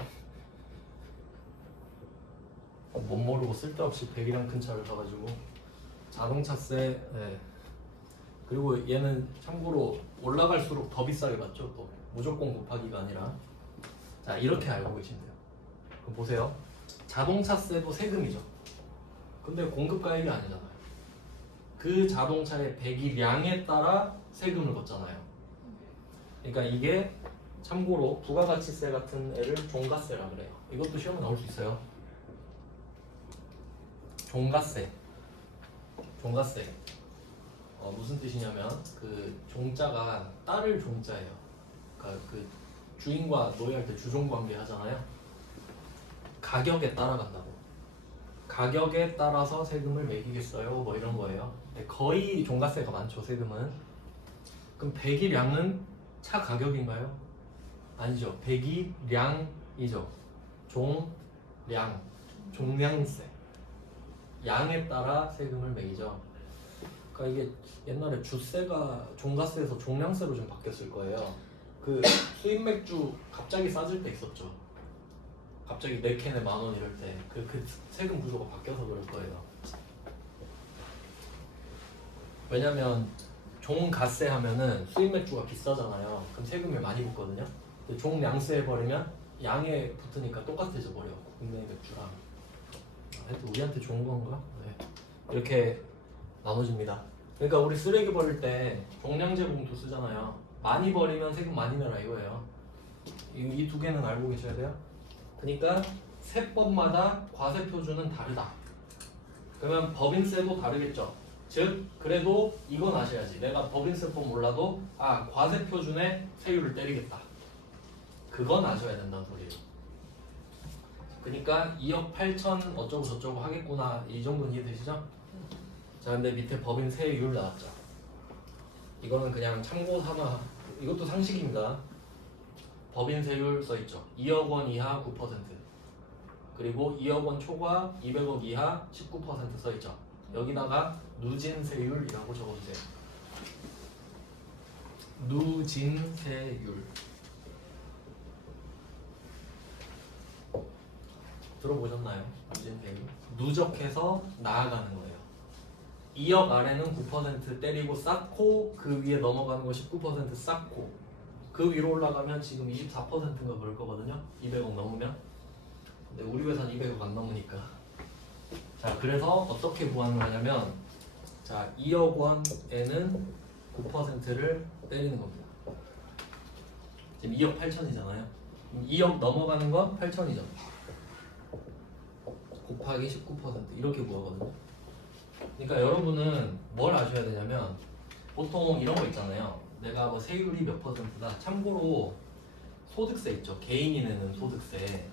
못 모르고 쓸데없이 배기량 큰 차를 사가지고. 자동차세. 네. 그리고 얘는 참고로 올라갈수록 더 비싸게 받죠. 또 무조건 곱하기가 아니라. 자, 이렇게 알고 계시면 돼요. 그럼 보세요. 자동차세도 세금이죠. 근데 공급가액이 아니잖아요. 그 자동차의 배기량에 따라 세금을 걷잖아요. 그러니까 이게 참고로 부가가치세 같은 애를 종가세라 그래요. 이것도 시험에 나올 수 있어요. 종가세. 무슨 뜻이냐면 그 종자가 딸을 종자예요. 그러니까 그 주인과 노예할 때 주종 관계 하잖아요. 가격에 따라간다고. 가격에 따라서 세금을 매기겠어요? 뭐 이런 거예요. 거의 종가세가 많죠, 세금은. 그럼 배기량은 차 가격인가요? 아니죠. 배기량이죠. 종량세. 양에 따라 세금을 매기죠. 그러니까 이게 옛날에 주세가 종가세에서 종량세로 좀 바뀌었을 거예요. 그 수입 맥주 갑자기 싸질 때 있었죠. 갑자기 4캔에 10,000원 이럴 때 그 세금 구조가 바뀌어서 그럴 거예요. 왜냐면 종가세 하면은 수입 맥주가 비싸잖아요. 그럼 세금을 많이 붙거든요. 근데 종량세 해버리면 양에 붙으니까 똑같아져 버려. 국내 맥주랑. 하여튼 우리한테 좋은 건가? 네. 이렇게 나눠집니다. 그러니까 우리 쓰레기 버릴 때 종량제 봉투 쓰잖아요. 많이 버리면 세금 많이 내라 이거예요. 이 두 개는 알고 계셔야 돼요. 그러니까 세법마다 과세표준은 다르다. 그러면 법인세도 다르겠죠. 즉 그래도 이건 아셔야지. 내가 법인세법 몰라도 과세표준에 세율을 때리겠다. 그건 아셔야 된다는 소리예요. 그러니까 2억 8천 어쩌고 저쩌고 하겠구나, 이 정도는 이해되시죠? 자, 근데 밑에 법인세율 나왔죠. 이거는 그냥 참고 삼아. 이것도 상식입니다. 법인세율 써있죠. 2억 원 이하 9%, 그리고 2억 원 초과 200억 이하 19% 써있죠. 여기다가 누진세율이라고 적어주세요. 누진세율 들어보셨나요? 누진세율. 누적해서 나아가는 거예요. 2억 아래는 9% 때리고 쌓고, 그 위에 넘어가는 거 19% 쌓고, 그 위로 올라가면 지금 24%인가 그럴 거거든요. 200억 넘으면. 근데 우리 회사는 200억 안 넘으니까. 자, 그래서 어떻게 보완을 하냐면, 자, 2억 원에는 9%를 때리는 겁니다. 지금 2억 8천이잖아요. 2억 넘어가는 건 8천이죠. 곱하기 19% 이렇게 구하거든요. 그러니까 여러분은 뭘 아셔야 되냐면 보통 이런 거 있잖아요. 내가 뭐 세율이 몇 퍼센트다. 참고로 소득세 있죠. 개인이 내는 소득세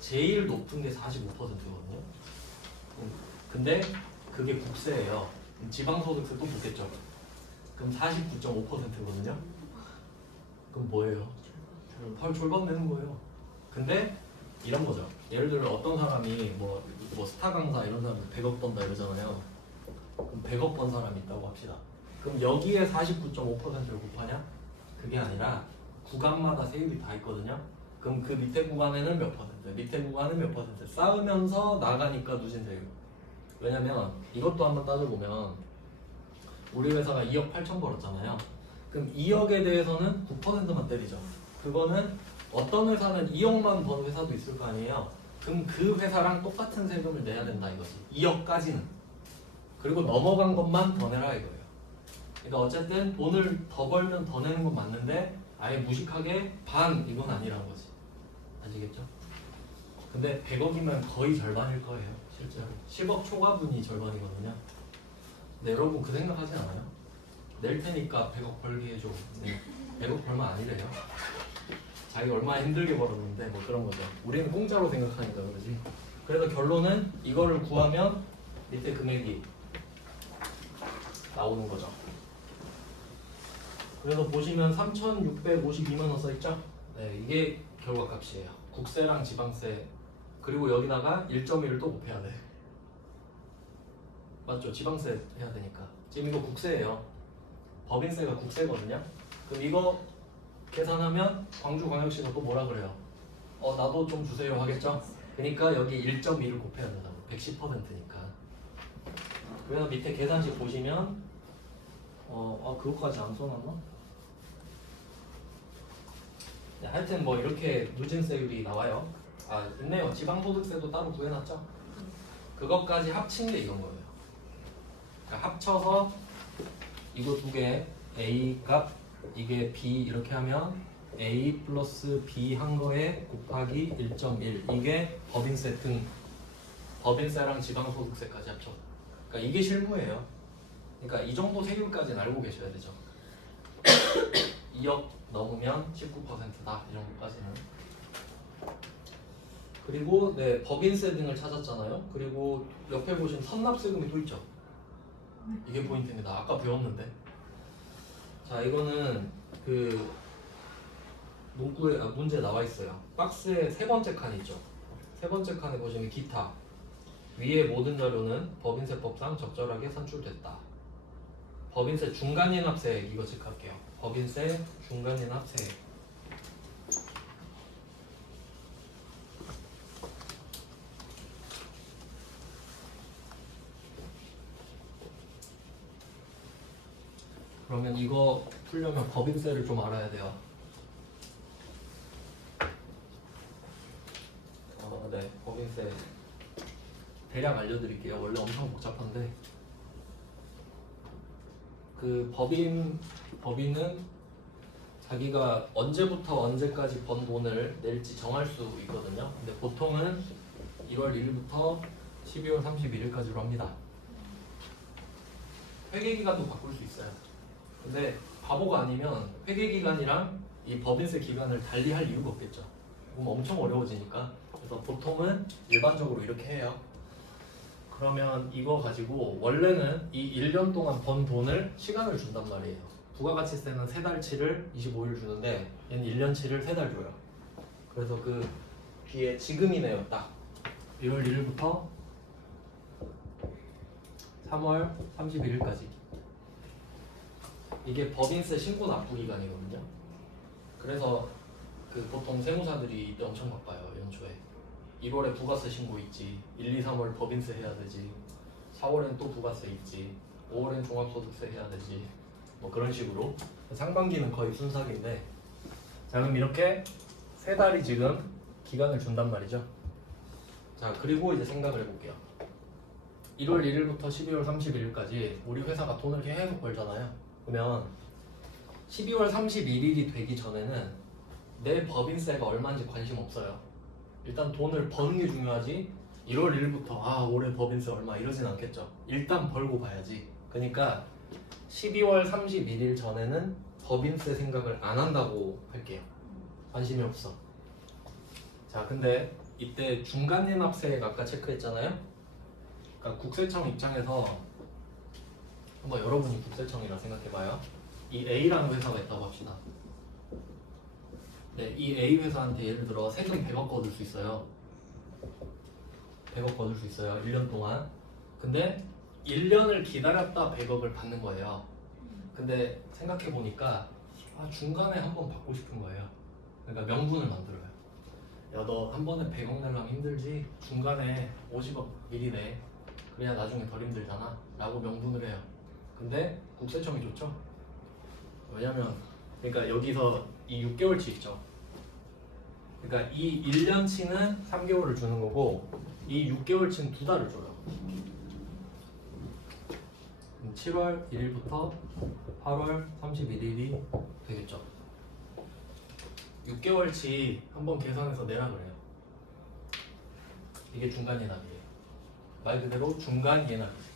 제일 높은 게 45%거든요. 근데 그게 국세예요. 지방소득세 또 붙겠죠. 그럼 49.5%거든요. 그럼 뭐예요? 바로 절반 내는 거예요. 근데 이런 거죠. 예를 들어 어떤 사람이 뭐 스타 강사 이런 사람이 100억 번다 이러잖아요. 그럼 100억 번 사람이 있다고 합시다. 그럼 여기에 49.5%를 곱하냐? 그게 아니라 구간마다 세율이 다 있거든요. 그럼 그 밑에 구간에는 몇 퍼센트, 밑에 구간은 몇 퍼센트 쌓으면서 나가니까 누진세율. 왜냐면 이것도 한번 따져보면 우리 회사가 2억 8천 벌었잖아요. 그럼 2억에 대해서는 9%만 때리죠. 그거는 어떤 회사는 2억만 번 회사도 있을 거 아니에요. 그럼 그 회사랑 똑같은 세금을 내야 된다 이거지. 2억까지는. 그리고 넘어간 것만 더 내라 이거예요. 그러니까 어쨌든 돈을 더 벌면 더 내는 건 맞는데 아예 무식하게 반 이건 아니라는 거지. 아시겠죠? 근데 100억이면 거의 절반일 거예요. 실제로 10억 초과분이 절반이거든요. 근데 여러분 그 생각하지 않아요? 낼 테니까 100억 벌게 해줘. 100억 벌면 아니래요. 자기 얼마나 힘들게 벌었는데 뭐 그런 거죠. 우리는 공짜로 생각하니까 그러지. 그래서 결론은 이거를 구하면 밑에 금액이 나오는 거죠. 그래서 보시면 3,652만 원 써있죠? 네, 이게 결과값이에요. 국세랑 지방세 그리고 여기다가 1.1을 또 곱해야 돼. 맞죠? 지방세 해야 되니까. 지금 이거 국세예요. 법인세가 국세거든요. 그럼 이거 계산하면 광주광역시가 또 뭐라 그래요? 나도 좀 주세요 하겠죠? 그러니까 여기 1.2를 곱해야 된다고. 110%니까. 그래서 밑에 계산식 보시면 그거까지 안 써놨나? 네, 하여튼 뭐 이렇게 누진세율이 나와요. 있네요. 지방소득세도 따로 구해놨죠? 그것까지 합친 게 이건 거예요. 그러니까 합쳐서 이거 두 개 A 값 이게 B 이렇게 하면 A 플러스 B 한 거에 곱하기 1.1 이게 법인세 등 법인세랑 지방소득세까지 합쳐. 그러니까 이게 실무예요. 그러니까 이 정도 세율까지는 알고 계셔야 되죠. 2억 넘으면 19%다 이 정도까지는. 그리고 네 법인세 등을 찾았잖아요. 그리고 옆에 보시면 선납세금이 또 있죠. 이게 포인트입니다. 아까 배웠는데. 자 이거는 그 문구에 문제 나와 있어요. 박스에 세 번째 칸 있죠. 세 번째 칸에 보시면 기타 위의 모든 자료는 법인세법상 적절하게 산출됐다. 법인세 중간인합세 이거 체크할게요. 법인세 중간인합세. 그러면 이거 풀려면 법인세를 좀 알아야 돼요. 네, 법인세 대략 알려드릴게요. 원래 엄청 복잡한데 그 법인은 자기가 언제부터 언제까지 번 돈을 낼지 정할 수 있거든요. 근데 보통은 1월 1일부터 12월 31일까지로 합니다. 회계기간도 바꿀 수 있어요. 근데 바보가 아니면 회계기간이랑 이 법인세 기간을 달리 할 이유가 없겠죠. 그럼 엄청 어려워지니까. 그래서 보통은 일반적으로 이렇게 해요. 그러면 이거 가지고 원래는 이 1년 동안 번 돈을 시간을 준단 말이에요. 부가가치세는 3달치를 25일 주는데 얘는 1년치를 3달 줘요. 그래서 그 뒤에 지금이네요. 딱 1월 1일부터 3월 31일까지 이게 법인세 신고 납부 기간이거든요. 그래서 그 보통 세무사들이 이때 엄청 바빠요. 연초에 1월에 부가세 신고 있지, 1, 2, 3월 법인세 해야 되지, 4월엔 또 부가세 있지, 5월엔 종합소득세 해야 되지, 뭐 그런 식으로 상반기는 거의 순삭인데. 자 그럼 이렇게 3달이 지금 기간을 준단 말이죠. 자 그리고 이제 생각을 해볼게요. 1월 1일부터 12월 31일까지 우리 회사가 돈을 계속 벌잖아요. 그러면 12월 31일이 되기 전에는 내 법인세가 얼마인지 관심 없어요. 일단 돈을 버는 게 중요하지 1월 1일부터 아 올해 법인세 얼마 이러진 않겠죠. 일단 벌고 봐야지. 그러니까 12월 31일 전에는 법인세 생각을 안 한다고 할게요. 관심이 없어. 자, 근데 이때 중간연합세액 아까 체크했잖아요. 그러니까 국세청 입장에서 한번 여러분이 국세청이라 생각해봐요. 이 A라는 회사가 있다고 합시다. 네, 이 A 회사한테 예를 들어 세금 100억 거둘 수 있어요. 100억 거둘 수 있어요. 1년 동안. 근데 1년을 기다렸다 100억을 받는 거예요. 근데 생각해보니까 중간에 한번 받고 싶은 거예요. 그러니까 명분을 만들어요. 야, 너 한 번에 100억 내려면 힘들지? 중간에 50억 미리 내. 그래야 나중에 덜 힘들잖아. 라고 명분을 해요. 근데 국세청이 좋죠? 왜냐면 그러니까 여기서 이 6개월치 있죠. 그러니까 이 1년치는 3개월을 주는 거고 이 6개월치는 2달을 줘요. 7월 1일부터 8월 31일이 되겠죠. 6개월치 한번 계산해서 내라 그래요. 이게 중간예납이에요. 말 그대로 중간예납이에요.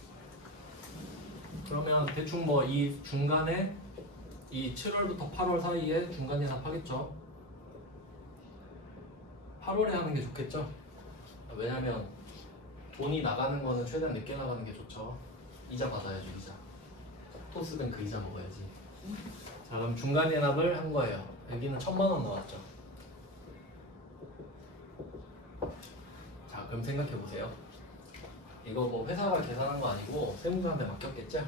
그러면 대충 뭐 이 중간에 이 7월부터 8월 사이에 중간예납 하겠죠. 8월에 하는 게 좋겠죠. 왜냐면 돈이 나가는 거는 최대한 늦게 나가는 게 좋죠. 이자 받아야죠. 이자. 토스는 그 이자 먹어야지. 자, 그럼 중간예납을 한 거예요. 여기는 1,000만 원 나왔죠. 자, 그럼 생각해 보세요. 이거 뭐 회사가 계산한 거 아니고 세무사한테 맡겼겠죠?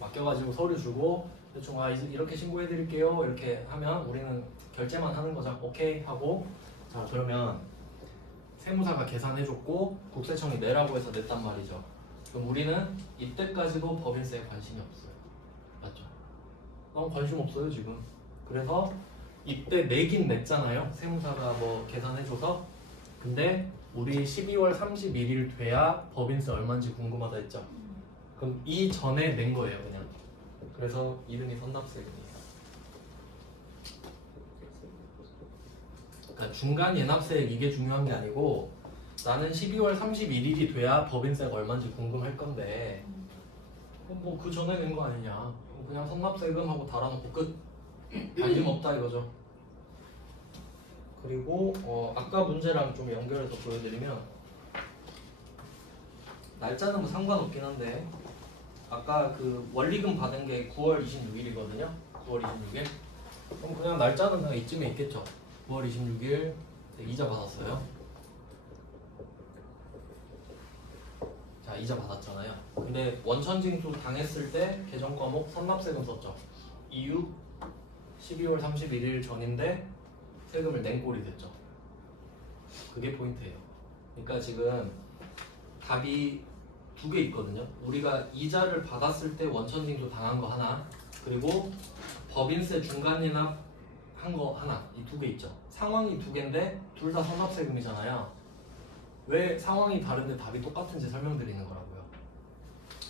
맡겨가지고 서류 주고 대충 이렇게 신고해 드릴게요. 이렇게 하면 우리는 결제만 하는 거죠. 오케이 하고. 자, 그러면 세무사가 계산해줬고 국세청이 내라고 해서 냈단 말이죠. 그럼 우리는 이때까지도 법인세에 관심이 없어요. 맞죠? 너무 관심 없어요 지금. 그래서 이때 내긴 냈잖아요. 세무사가 뭐 계산해줘서. 근데 우리 12월 31일 돼야 법인세 얼마인지 궁금하다 했죠. 그럼 이 전에 낸 거예요 그냥. 그래서 이름이 선납세금이에요. 그러니까 중간 예납세액 이게 중요한 게 아니고 나는 12월 31일이 돼야 법인세가 얼마인지 궁금할 건데 뭐 그 전에 낸 거 아니냐. 그냥 선납세금 하고 달아놓고 끝. 관심 없다 이거죠. 그리고 아까 문제랑 좀 연결해서 보여드리면 날짜는 뭐 상관없긴 한데 아까 그 원리금 받은 게 9월 26일이거든요. 9월 26일. 그럼 그냥 날짜는 그냥 이쯤에 있겠죠. 9월 26일 이자 받았어요. 자, 이자 받았잖아요. 근데 원천징수 당했을 때 계정 과목 선납세금 썼죠. 이유 12월 31일 전인데 세금을 낸 꼴이 됐죠. 그게 포인트예요. 그러니까 지금 답이 두 개 있거든요. 우리가 이자를 받았을 때 원천징수 당한 거 하나, 그리고 법인세 중간예납 한 거 하나. 이 두 개 있죠. 상황이 두 개인데 둘 다 선납세금이잖아요. 왜 상황이 다른데 답이 똑같은지 설명드리는 거라고요.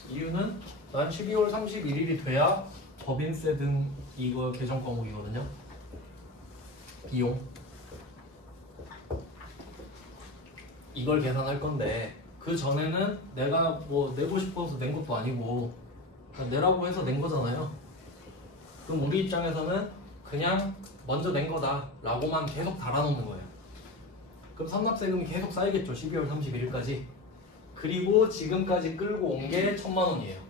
이유는 난 12월 31일이 돼야 법인세 등 이거 계정 과목이거든요. 비용 이걸 계산할 건데 그 전에는 내가 뭐 내고 싶어서 낸 것도 아니고 그냥 내라고 해서 낸 거잖아요. 그럼 우리 입장에서는 그냥 먼저 낸 거다 라고만 계속 달아놓는 거예요. 그럼 선납세금이 계속 쌓이겠죠. 12월 31일까지. 그리고 지금까지 끌고 온 게 1,000만 원이에요.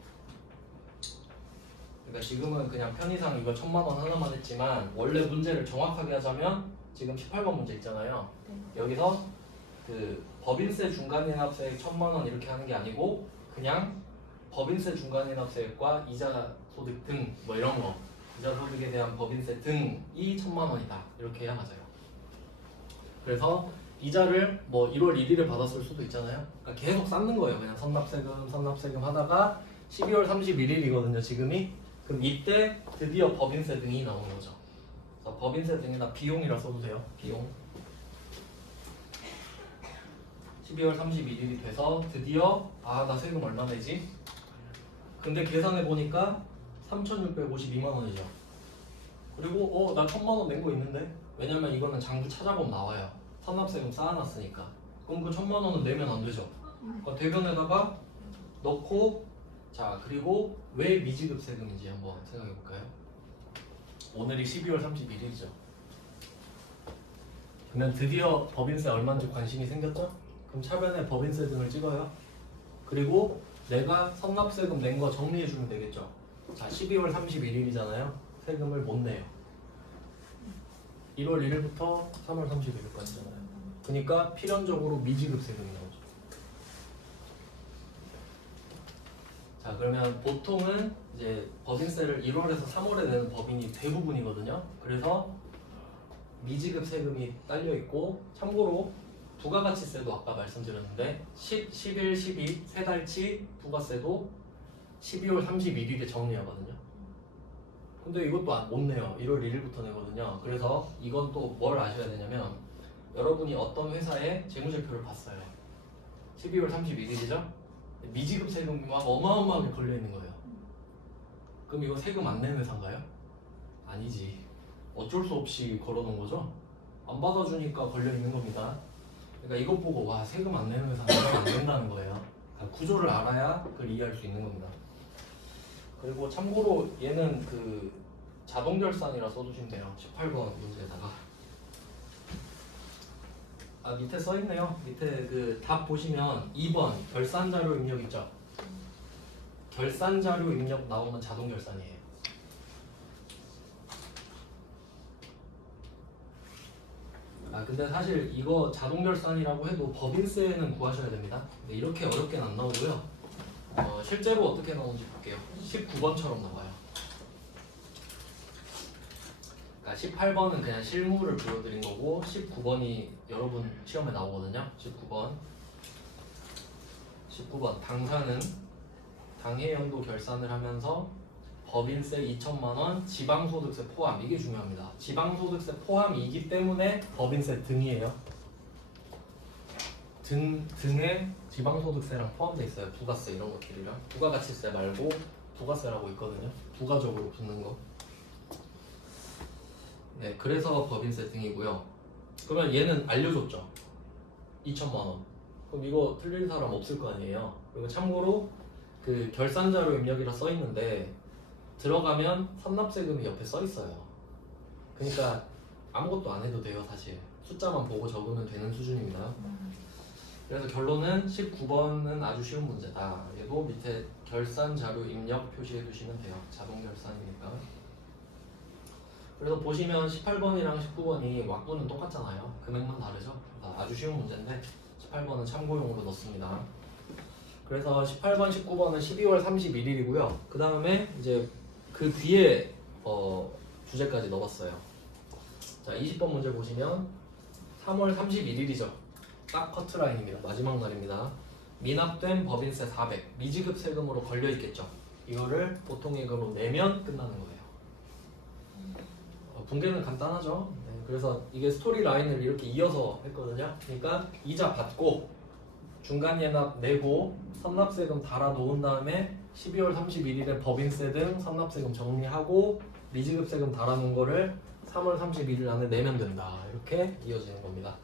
그러니까 지금은 그냥 편의상 이거 1,000만 원 하나만 했지만 원래 문제를 정확하게 하자면 지금 18번 문제 있잖아요. 여기서 그 법인세 중간예납세액 1,000만 원 이렇게 하는 게 아니고 그냥 법인세 중간예납세액과 이자 소득 등 뭐 이런 거 이자 소득에 대한 법인세 등이 1,000만 원이다 이렇게 해야 맞아요. 그래서 이자를 뭐 1월 1일에 받았을 수도 있잖아요. 그러니까 계속 쌓는 거예요. 그냥 선납세금 하다가 12월 31일이거든요. 지금이. 그럼 이때 드디어 법인세 등이 나오는 거죠. 그래서 법인세 등에다 비용이라 써도 돼요. 비용. 12월 31일이 돼서 드디어 나 세금 얼마 내지? 근데 계산해 보니까 3,652만 원이죠. 그리고 나 1,000만 원 낸 거 있는데? 왜냐면 이거는 장부 찾아보면 나와요. 선납세금 쌓아놨으니까. 그럼 그 1,000만 원은 내면 안 되죠. 그러니까 대변에다가 넣고 자 그리고 왜 미지급 세금인지 한번 생각해 볼까요? 오늘이 12월 31일이죠. 그러면 드디어 법인세 얼마인지 관심이 생겼죠? 그럼 차변에 법인세 등을 찍어요. 그리고 내가 선납세금 낸 거 정리해 주면 되겠죠. 자 12월 31일이잖아요. 세금을 못 내요. 1월 1일부터 3월 31일까지잖아요. 그러니까 필연적으로 미지급 세금이 나오죠. 자 그러면 보통은 이제 법인세를 1월에서 3월에 내는 법인이 대부분이거든요. 그래서 미지급 세금이 딸려 있고 참고로 부가가치세도 아까 말씀드렸는데 10, 11, 12 세 달치 부가세도 12월 31일에 정리하거든요. 근데 이것도 못 내요. 1월 1일부터 내거든요. 그래서 이건 또 뭘 아셔야 되냐면 여러분이 어떤 회사에 재무제표를 봤어요. 12월 31일이죠? 미지급 세금이 막 어마어마하게 걸려 있는 거예요. 그럼 이거 세금 안 내는 회사인가요? 아니지. 어쩔 수 없이 걸어놓은 거죠? 안 받아주니까 걸려 있는 겁니다. 그러니까 이것 보고 와 세금 안 내는 회사는 안 된다는 거예요. 구조를 알아야 그걸 이해할 수 있는 겁니다. 그리고 참고로 얘는 그 자동 결산이라 써주시면 돼요. 18번 문제에다가 밑에 써있네요. 밑에 그 답 보시면 2번 결산 자료 입력 있죠? 결산 자료 입력 나오면 자동 결산이에요. 근데 사실 이거 자동 결산이라고 해도 법인세는 구하셔야 됩니다. 근데 이렇게 어렵게는 안 나오고요. 실제로 어떻게 나오는지 볼게요. 19번처럼 나와요. 그러니까 18번은 그냥 실무를 보여드린 거고 19번이 여러분 시험에 나오거든요. 19번 당사는 당해연도 결산을 하면서 법인세 2천만 원, 지방소득세 포함. 이게 중요합니다. 지방소득세 포함이기 때문에 법인세 등이에요. 등에 지방소득세랑 포함되어 있어요. 부가세 이런 것들이랑. 부가가치세 말고 부가세라고 있거든요. 부가적으로 붙는 거. 네, 그래서 법인세 등이고요. 그러면 얘는 알려줬죠. 2천만 원. 그럼 이거 틀릴 사람 없을 거 아니에요. 그리고 참고로 그 결산자료 입력이라 써 있는데 들어가면 선납세금이 옆에 써 있어요. 그러니까 아무것도 안 해도 돼요, 사실. 숫자만 보고 적으면 되는 수준입니다. 그래서 결론은 19번은 아주 쉬운 문제다. 얘도 밑에 결산 자료 입력 표시해 두시면 돼요. 자동 결산이니까. 그래서 보시면 18번이랑 19번이 왁구는 똑같잖아요. 금액만 다르죠. 아주 쉬운 문제인데 18번은 참고용으로 넣습니다. 그래서 18번, 19번은 12월 31일이고요. 그 다음에 이제 그 뒤에 주제까지 넣어봤어요. 자, 20번 문제 보시면 3월 31일이죠. 딱 커트라인입니다. 마지막 날입니다. 미납된 법인세 400 미지급 세금으로 걸려 있겠죠. 이거를 보통예금으로 내면 끝나는 거예요. 붕괴는 간단하죠. 네, 그래서 이게 스토리 라인을 이렇게 이어서 했거든요. 그러니까 이자 받고 중간 예납 내고 선납세금 달아 놓은 다음에 12월 31일에 법인세 등 선납세금 정리하고 미지급 세금 달아 놓은 거를 3월 31일 안에 내면 된다. 이렇게 이어지는 겁니다.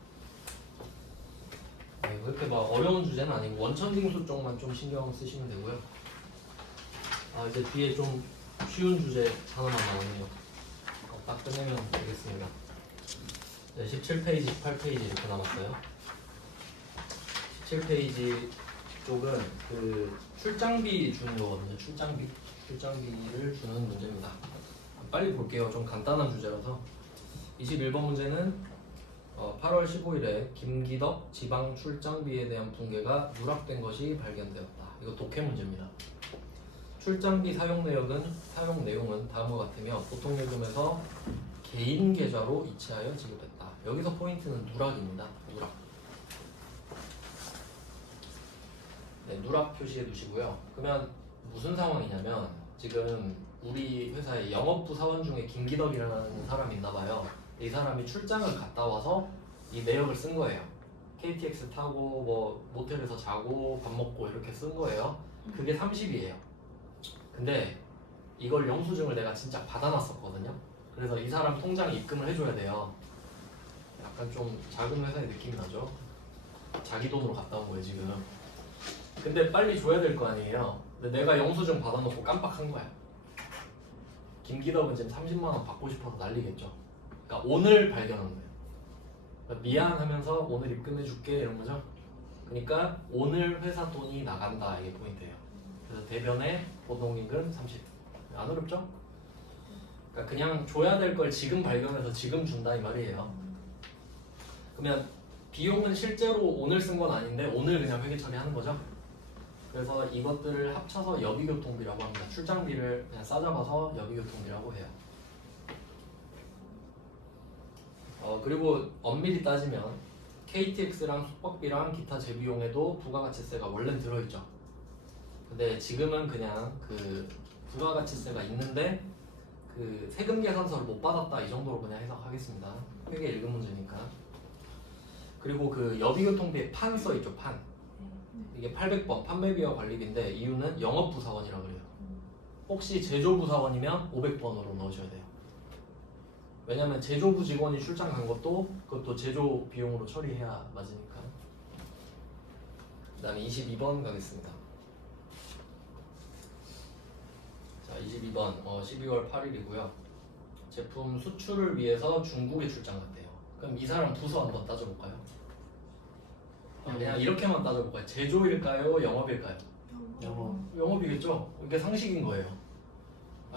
네, 그렇게 막 어려운 주제는 아니고 원천징수 쪽만 좀 신경 쓰시면 되고요. 이제 뒤에 좀 쉬운 주제 하나만 나오네요. 딱 끝내면 되겠습니다. 네, 17페이지, 18페이지 이렇게 남았어요. 17페이지 쪽은 그 출장비 주는 거거든요. 출장비를 주는 문제입니다. 빨리 볼게요. 좀 간단한 주제라서. 21번 문제는 8월 15일에 김기덕 지방 출장비에 대한 붕괴가 누락된 것이 발견되었다. 이거 독해 문제입니다. 출장비 사용 내용은 다음과 같으며 보통예금에서 개인 계좌로 이체하여 지급했다. 여기서 포인트는 누락입니다. 누락. 네, 누락 표시해 두시고요. 그러면 무슨 상황이냐면 지금 우리 회사의 영업부 사원 중에 김기덕이라는 사람이 있나 봐요. 이 사람이 출장을 갔다 와서 이 내역을 쓴 거예요. KTX 타고 뭐 모텔에서 자고 밥 먹고 이렇게 쓴 거예요. 그게 30이에요. 근데 이걸 영수증을 내가 진짜 받아놨었거든요. 그래서 이 사람 통장에 입금을 해줘야 돼요. 약간 좀 작은 회사의 느낌이 나죠. 자기 돈으로 갔다 온 거예요 지금. 근데 빨리 줘야 될 거 아니에요. 근데 내가 영수증 받아놓고 깜빡한 거야. 김기덕은 지금 30만 원 받고 싶어서 난리겠죠. 그러니까 오늘 발견한 거예요. 그러니까 미안하면서 오늘 입금해줄게 이런 거죠. 그러니까 오늘 회사 돈이 나간다 이게 포인트예요. 그래서 대변에 보통임금 30. 안 어렵죠? 그러니까 그냥 줘야 될 걸 지금 발견해서 지금 준다 이 말이에요. 그러면 비용은 실제로 오늘 쓴 건 아닌데 오늘 그냥 회계 처리하는 거죠. 그래서 이것들을 합쳐서 여비교통비라고 합니다. 출장비를 그냥 싸잡아서 여비교통비라고 해요. 그리고 엄밀히 따지면 KTX랑 숙박비랑 기타 재비용에도 부가가치세가 원래 들어있죠. 근데 지금은 그냥 그 부가가치세가 있는데 그 세금 계산서를 못 받았다 이 정도로 그냥 해석하겠습니다. 회계 1급 문제니까. 그리고 그 여비교통비에 판 써있죠. 판. 이게 800번 판매비와 관리비인데 이유는 영업부사원이라 그래요. 혹시 제조부사원이면 500번으로 넣으셔야 돼요. 왜냐면 제조부 직원이 출장 간 것도 그것도 제조 비용으로 처리해야 맞으니까. 그 다음에 22번 가겠습니다. 자, 22번 12월 8일이고요. 제품 수출을 위해서 중국에 출장 갔대요. 그럼 이 사람 부서 한번 따져볼까요? 그냥 이렇게만 따져볼까요? 제조일까요? 영업일까요? 영업이겠죠? 이게 상식인 거예요.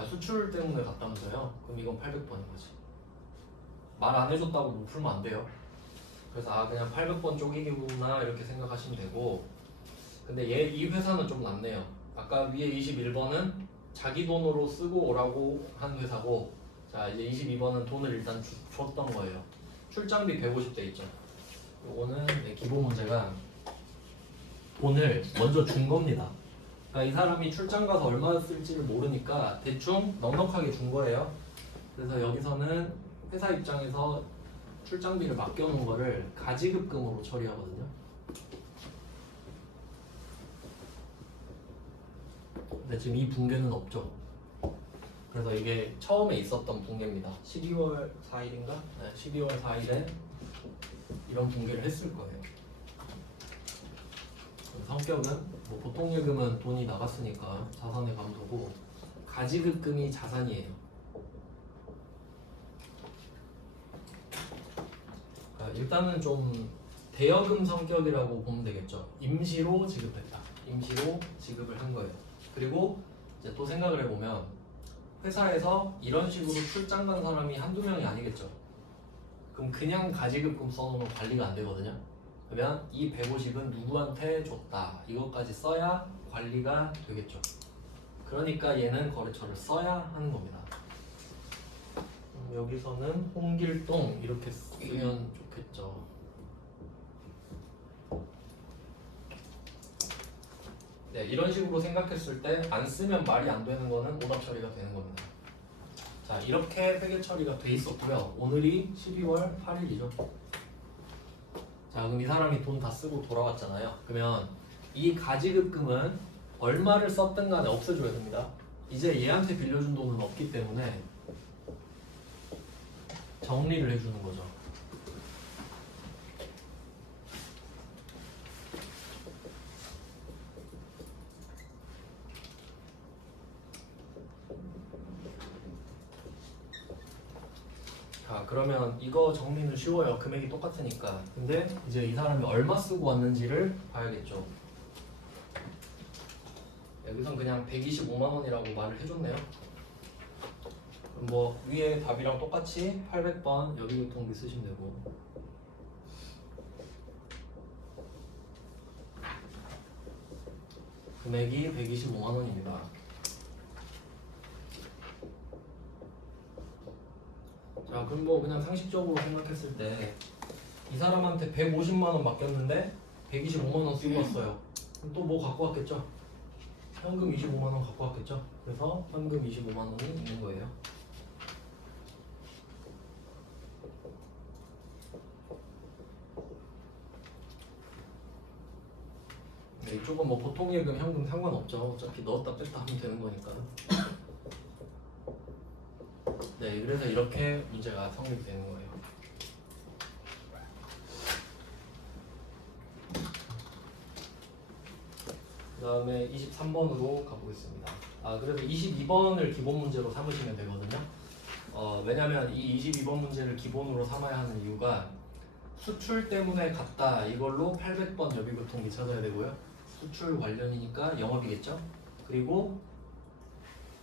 수출 때문에 갔다면서요? 그럼 이건 800번인 거지. 말 안 해줬다고 못 풀면 안 돼요. 그래서 그냥 800번 쪼개기구나 이렇게 생각하시면 되고. 근데 이 회사는 좀 낫네요. 아까 위에 21번은 자기 돈으로 쓰고 오라고 한 회사고, 자 이제 22번은 돈을 일단 줬던 거예요. 출장비 150대 있죠. 요거는 기본 문제가 돈을 먼저 준 겁니다. 그러니까 이 사람이 출장 가서 얼마 쓸지를 모르니까 대충 넉넉하게 준 거예요. 그래서 여기서는 회사 입장에서 출장비를 맡겨놓은 거를 가지급금으로 처리하거든요. 근데 지금 이 붕괴는 없죠. 그래서 이게 처음에 있었던 붕괴입니다. 12월 4일인가? 네, 12월 4일에 이런 붕괴를 했을 거예요. 성격은 뭐 보통 예금은 돈이 나갔으니까 자산의 감소고, 가지급금이 자산이에요. 일단은 좀 대여금 성격이라고 보면 되겠죠. 임시로 지급했다. 임시로 지급을 한 거예요. 그리고 이제 또 생각을 해보면 회사에서 이런 식으로 출장 간 사람이 한두 명이 아니겠죠. 그럼 그냥 가지급금 써놓으면 관리가 안 되거든요. 그러면 이 150은 누구한테 줬다 이것까지 써야 관리가 되겠죠. 그러니까 얘는 거래처를 써야 하는 겁니다. 여기서는 홍길동 이렇게 쓰면 좋겠죠. 네, 이런 식으로 생각했을 때 안 쓰면 말이 안 되는 거는 오답 처리가 되는 겁니다. 자, 이렇게 회계 처리가 돼 있었고요. 오늘이 12월 8일이죠. 자, 그럼 이 사람이 돈 다 쓰고 돌아왔잖아요. 그러면 이 가지급금은 얼마를 썼든 간에 없애줘야 됩니다. 이제 얘한테 빌려준 돈은 없기 때문에 정리를 해주는 거죠. 자, 그러면 이거 정리는 쉬워요. 금액이 똑같으니까. 근데 이제 이 사람이 얼마 쓰고 왔는지를 봐야겠죠. 여기선 그냥 125만 원이라고 말을 해줬네요. 그럼 뭐 위에 답이랑 똑같이 800번 여기교통비 쓰시면 되고, 금액이 125만 원입니다. 자, 그럼 뭐 그냥 상식적으로 생각했을 때 이 사람한테 150만 원 맡겼는데 125만 원 쓰고 왔어요. 그럼 또 뭐 갖고 왔겠죠? 현금 25만 원 갖고 왔겠죠? 그래서 현금 25만 원이 있는 거예요. 네, 이쪽은 뭐 보통 예금, 현금 상관없죠. 어차피 넣었다 뺐다 하면 되는 거니까. 네, 그래서 이렇게 문제가 성립되는 거예요. 그 다음에 23번으로 가보겠습니다. 그래서 22번을 기본 문제로 삼으시면 되거든요. 왜냐면 이 22번 문제를 기본으로 삼아야 하는 이유가 수출 때문에 갔다 이걸로 800번 여비교통비 찾아야 되고요. 수출 관련이니까 영업이겠죠. 그리고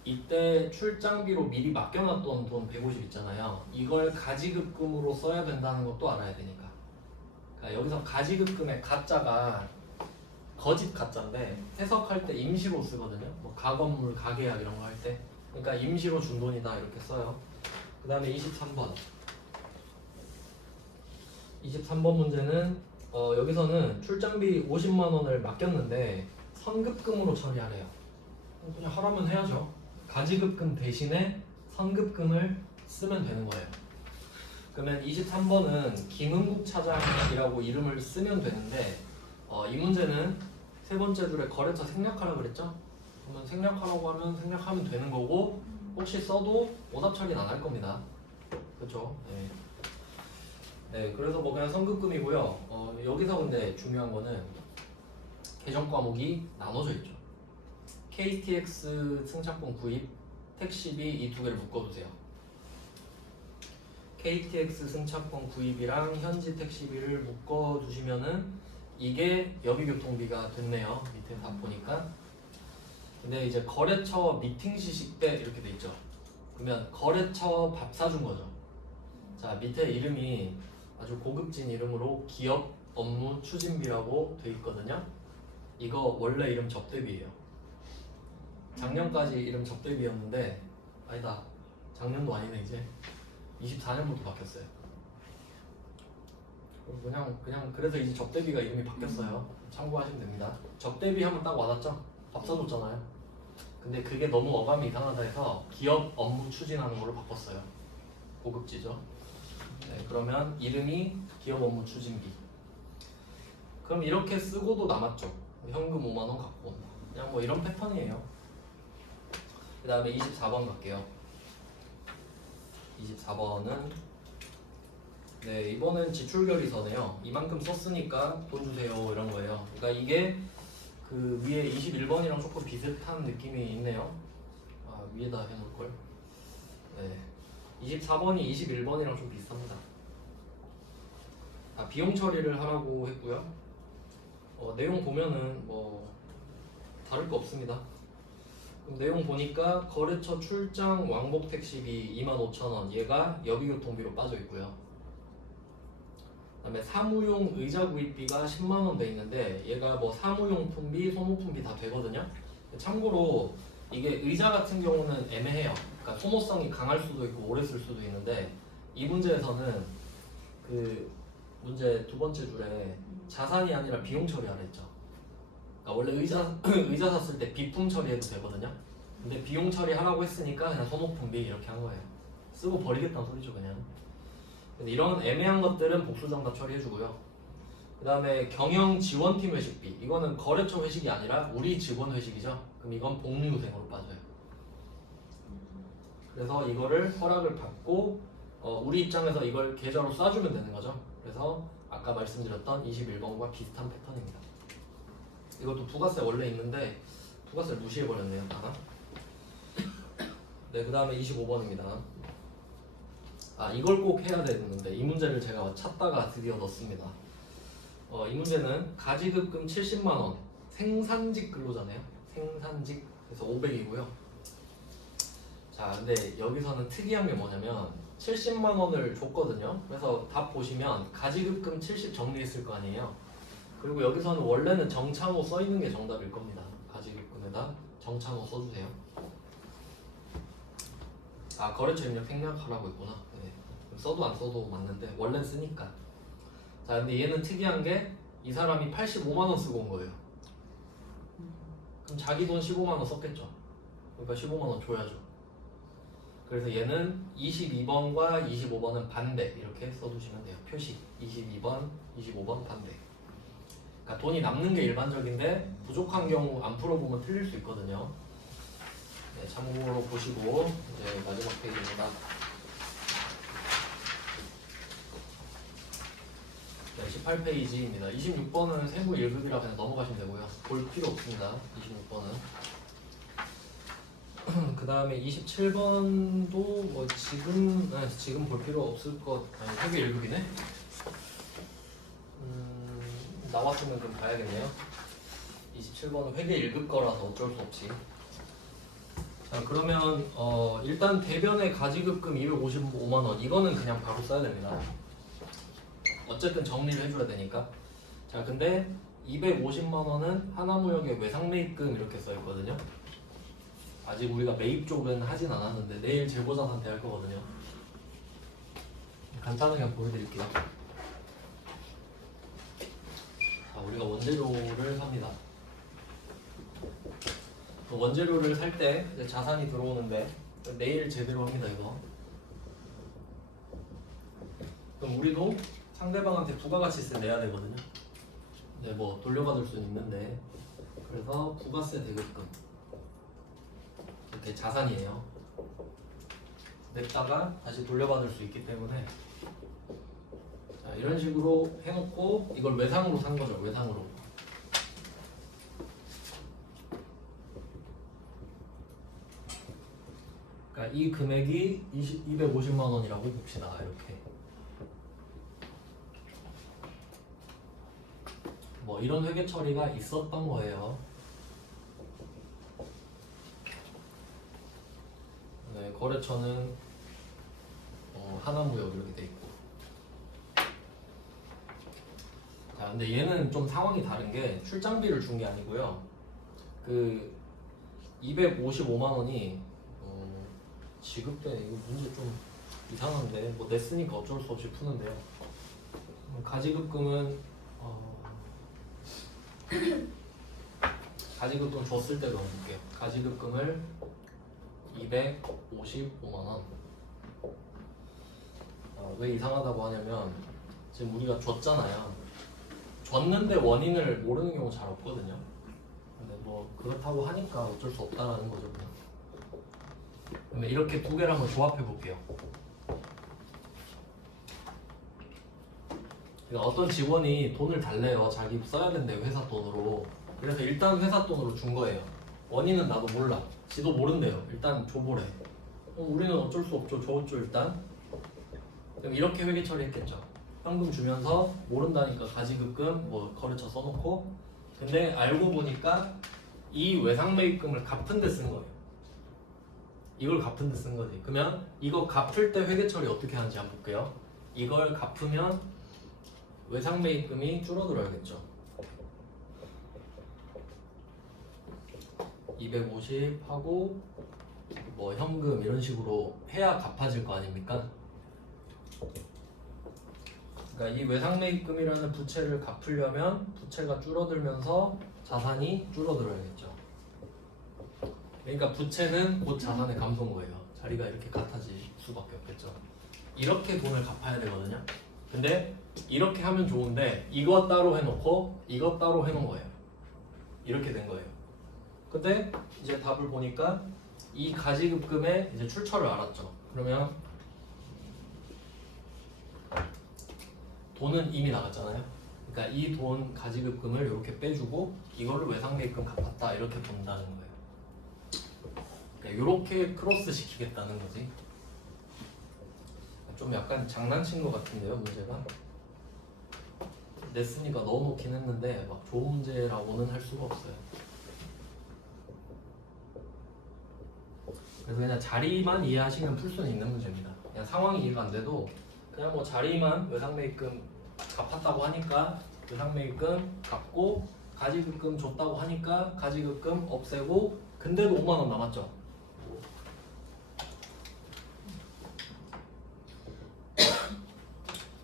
이때 출장비로 미리 맡겨놨던 돈 150 있잖아요. 이걸 가지급금으로 써야 된다는 것도 알아야 되니까. 그러니까 여기서 가지급금의 가짜가 거짓 가짜인데 해석할 때 임시로 쓰거든요. 뭐 가건물, 가계약 이런 거 할 때. 그러니까 임시로 준 돈이다 이렇게 써요. 그 다음에 23번. 23번 문제는 여기서는 출장비 50만 원을 맡겼는데 선급금으로 처리하래요. 그냥 하라면 해야죠. 가지급금 대신에 선급금을 쓰면 되는 거예요. 그러면 23번은 김은국 차장이라고 이름을 쓰면 되는데 이 문제는 세 번째 줄에 거래처 생략하라고 그랬죠? 그러면 생략하라고 하면 생략하면 되는 거고 혹시 써도 오답 처리는 안 할 겁니다. 그렇죠? 네. 네, 그래서 뭐 그냥 선급금이고요. 여기서 근데 중요한 거는 계정 과목이 나눠져 있죠. KTX 승차권 구입, 택시비 이 두 개를 묶어두세요. KTX 승차권 구입이랑 현지 택시비를 묶어두시면은 이게 여비교통비가 됐네요. 밑에 다 보니까. 근데 이제 거래처 미팅 시식 때 이렇게 돼 있죠. 그러면 거래처 밥 사준 거죠. 자, 밑에 이름이 아주 고급진 이름으로 기업 업무 추진비라고 돼 있거든요. 이거 원래 이름 접대비예요. 작년까지 이름 접대비였는데 아니다. 작년도 아니네 이제. 24년부터 바뀌었어요. 그냥 그래서 이제 접대비가 이름이 바뀌었어요. 참고하시면 됩니다. 접대비 하면 딱 와닿죠? 밥 사줬잖아요. 근데 그게 너무 어감이 이상하다 해서 기업 업무 추진하는 걸로 바꿨어요. 고급지죠? 네, 그러면 이름이 기업 업무 추진비. 그럼 이렇게 쓰고도 남았죠. 현금 5만 원 갖고 온다. 그냥 뭐 이런 패턴이에요. 그 다음에 24번 갈게요. 24번은 네, 이번엔 지출결의서네요. 이만큼 썼으니까 돈 주세요 이런 거예요. 그러니까 이게 그 위에 21번이랑 조금 비슷한 느낌이 있네요. 위에다 해놓을걸. 네, 24번이 21번이랑 좀 비슷합니다. 비용 처리를 하라고 했고요. 내용 보면은 뭐 다를 거 없습니다. 그럼 내용 보니까 거래처 출장 왕복 택시비 25,000원 얘가 여비교통비로 빠져 있고요. 그다음에 사무용 의자 구입비가 10만 원 돼 있는데 얘가 뭐 사무용품비, 소모품비 다 되거든요. 참고로 이게 의자 같은 경우는 애매해요. 그러니까 소모성이 강할 수도 있고 오래 쓸 수도 있는데 이 문제에서는 그 문제 두 번째 줄에 자산이 아니라 비용 처리하라 했죠. 그러니까 원래 의자 샀을 때 비품 처리해도 되거든요. 근데 비용 처리하라고 했으니까 그냥 소모품비 이렇게 한 거예요. 쓰고 버리겠다는 소리죠 그냥. 근데 이런 애매한 것들은 복수정답 처리해주고요. 그 다음에 경영 지원팀 회식비 이거는 거래처 회식이 아니라 우리 직원 회식이죠. 그럼 이건 복리후생으로 빠져요. 그래서 이거를 허락을 받고 우리 입장에서 이걸 계좌로 쏴주면 되는 거죠. 그래서 아까 말씀드렸던 21번과 비슷한 패턴입니다. 이것도 부가세 원래 있는데 부가세를 무시해버렸네요. 하나. 네, 그 다음에 25번입니다. 이걸 꼭 해야 되는데 이 문제를 제가 찾다가 드디어 넣습니다. 이 문제는 가지급금 70만원 생산직 근로자네요. 생산직 그래서 500이고요. 자, 근데 여기서는 특이한 게 뭐냐면 70만원을 줬거든요. 그래서 답 보시면 가지급금 70 정리했을 거 아니에요. 그리고 여기서는 원래는 정창호 써있는 게 정답일 겁니다. 가지급금에다 정창호 써주세요. 거래처 입력 생략하라고 했구나. 네. 써도 안 써도 맞는데 원래는 쓰니까. 자, 근데 얘는 특이한 게 이 사람이 85만원 쓰고 온 거예요. 그럼 자기 돈 15만원 썼겠죠. 그러니까 15만원 줘야죠. 그래서 얘는 22번과 25번은 반대 이렇게 써두시면 돼요. 표시 22번, 25번 반대. 그러니까 돈이 남는 게 일반적인데 부족한 경우 안 풀어보면 틀릴 수 있거든요. 네, 참고로 보시고 이제 마지막 페이지입니다. 네, 28페이지입니다. 26번은 세무 1급이라 그냥 넘어가시면 되고요. 볼 필요 없습니다. 26번은. 그 다음에 27번도 뭐 지금 볼 필요 없을 것. 아니, 회계 1급이네. 나왔으면 좀 봐야겠네요. 27번은 회계 1급 거라서 어쩔 수 없이. 자, 그러면 일단 대변의 가지급금 255만원 이거는 그냥 바로 써야 됩니다. 어쨌든 정리를 해줘야 되니까. 자, 근데 250만원은 하나무역의 외상매입금 이렇게 써있거든요. 아직 우리가 매입 쪽은 하진 않았는데 내일 재고자산 대할 거거든요. 간단하게 한번 보여드릴게요. 자, 우리가 원재료를 삽니다. 원재료를 살 때 자산이 들어오는데 내일 제대로 합니다. 이거. 그럼 우리도 상대방한테 부가가치세 내야 되거든요. 네, 뭐 돌려받을 수는 있는데 그래서 부가세 대급금 이렇게 자산이에요. 냈다가 다시 돌려받을 수 있기 때문에 자, 이런 식으로 해놓고 이걸 외상으로 산 거죠. 외상으로. 그러니까 이 금액이 250만 원이라고 봅시다. 이렇게. 뭐 이런 회계 처리가 있었던 거예요. 네, 거래처는 하나무역 이렇게 돼 있고. 자, 근데 얘는 좀 상황이 다른 게 출장비를 준 게 아니고요. 그 255만 원이 지급된 이거 문제 좀 이상한데 뭐 냈으니까 어쩔 수 없이 푸는데요. 가지급금은 가지급금 줬을 때 넣어볼게요. 가지급금을 255만 원. 왜 이상하다고 하냐면 지금 우리가 줬잖아요. 줬는데 원인을 모르는 경우 잘 없거든요. 근데 뭐 그렇다고 하니까 어쩔 수 없다라는 거죠. 그러면 이렇게 두 개를 한번 조합해 볼게요. 그러니까 어떤 직원이 돈을 달래요. 자기 써야 된대요. 회사 돈으로. 그래서 일단 회사 돈으로 준 거예요. 원인은 나도 몰라. 지도 모른대요. 일단 줘보래. 우리는 어쩔 수 없죠. 줘줬죠 일단. 그럼 이렇게 회계 처리했겠죠. 현금 주면서 모른다니까 가지급금 뭐 거래처 써놓고. 근데 알고 보니까 이 외상매입금을 갚은 데 쓴 거예요. 이걸 갚은 데 쓴 거지. 그러면 이거 갚을 때 회계 처리 어떻게 하는지 한번 볼게요. 이걸 갚으면 외상매입금이 줄어들어야겠죠. 250 하고 뭐 현금 이런 식으로 해야 갚아질 거 아닙니까? 그러니까 이 외상매입금이라는 부채를 갚으려면 부채가 줄어들면서 자산이 줄어들어야겠죠. 그러니까 부채는 곧 자산의 감소인 거예요. 자리가 이렇게 같아질 수밖에 없겠죠. 이렇게 돈을 갚아야 되거든요. 근데 이렇게 하면 좋은데 이거 따로 해놓고 이거 따로 해놓은 거예요. 이렇게 된 거예요. 근데 이제 답을 보니까 이 가지급금의 이제 출처를 알았죠. 그러면 돈은 이미 나갔잖아요. 그러니까 이 돈 가지급금을 이렇게 빼주고 이걸로 외상매입금 갚았다 이렇게 본다는 거예요. 이렇게 크로스 시키겠다는 거지. 좀 약간 장난친 것 같은데요, 문제가. 냈으니까 넣어놓긴 했는데 막 좋은 문제라고는 할 수가 없어요. 그래서 그냥 자리만 이해하시면 풀 수는 있는 문제입니다. 그냥 상황이 이해가 안 돼도 그냥 뭐 자리만 외상매입금 갚았다고 하니까 외상매입금 갚고 가지급금 줬다고 하니까 가지급금 없애고 근데도 5만 원 남았죠.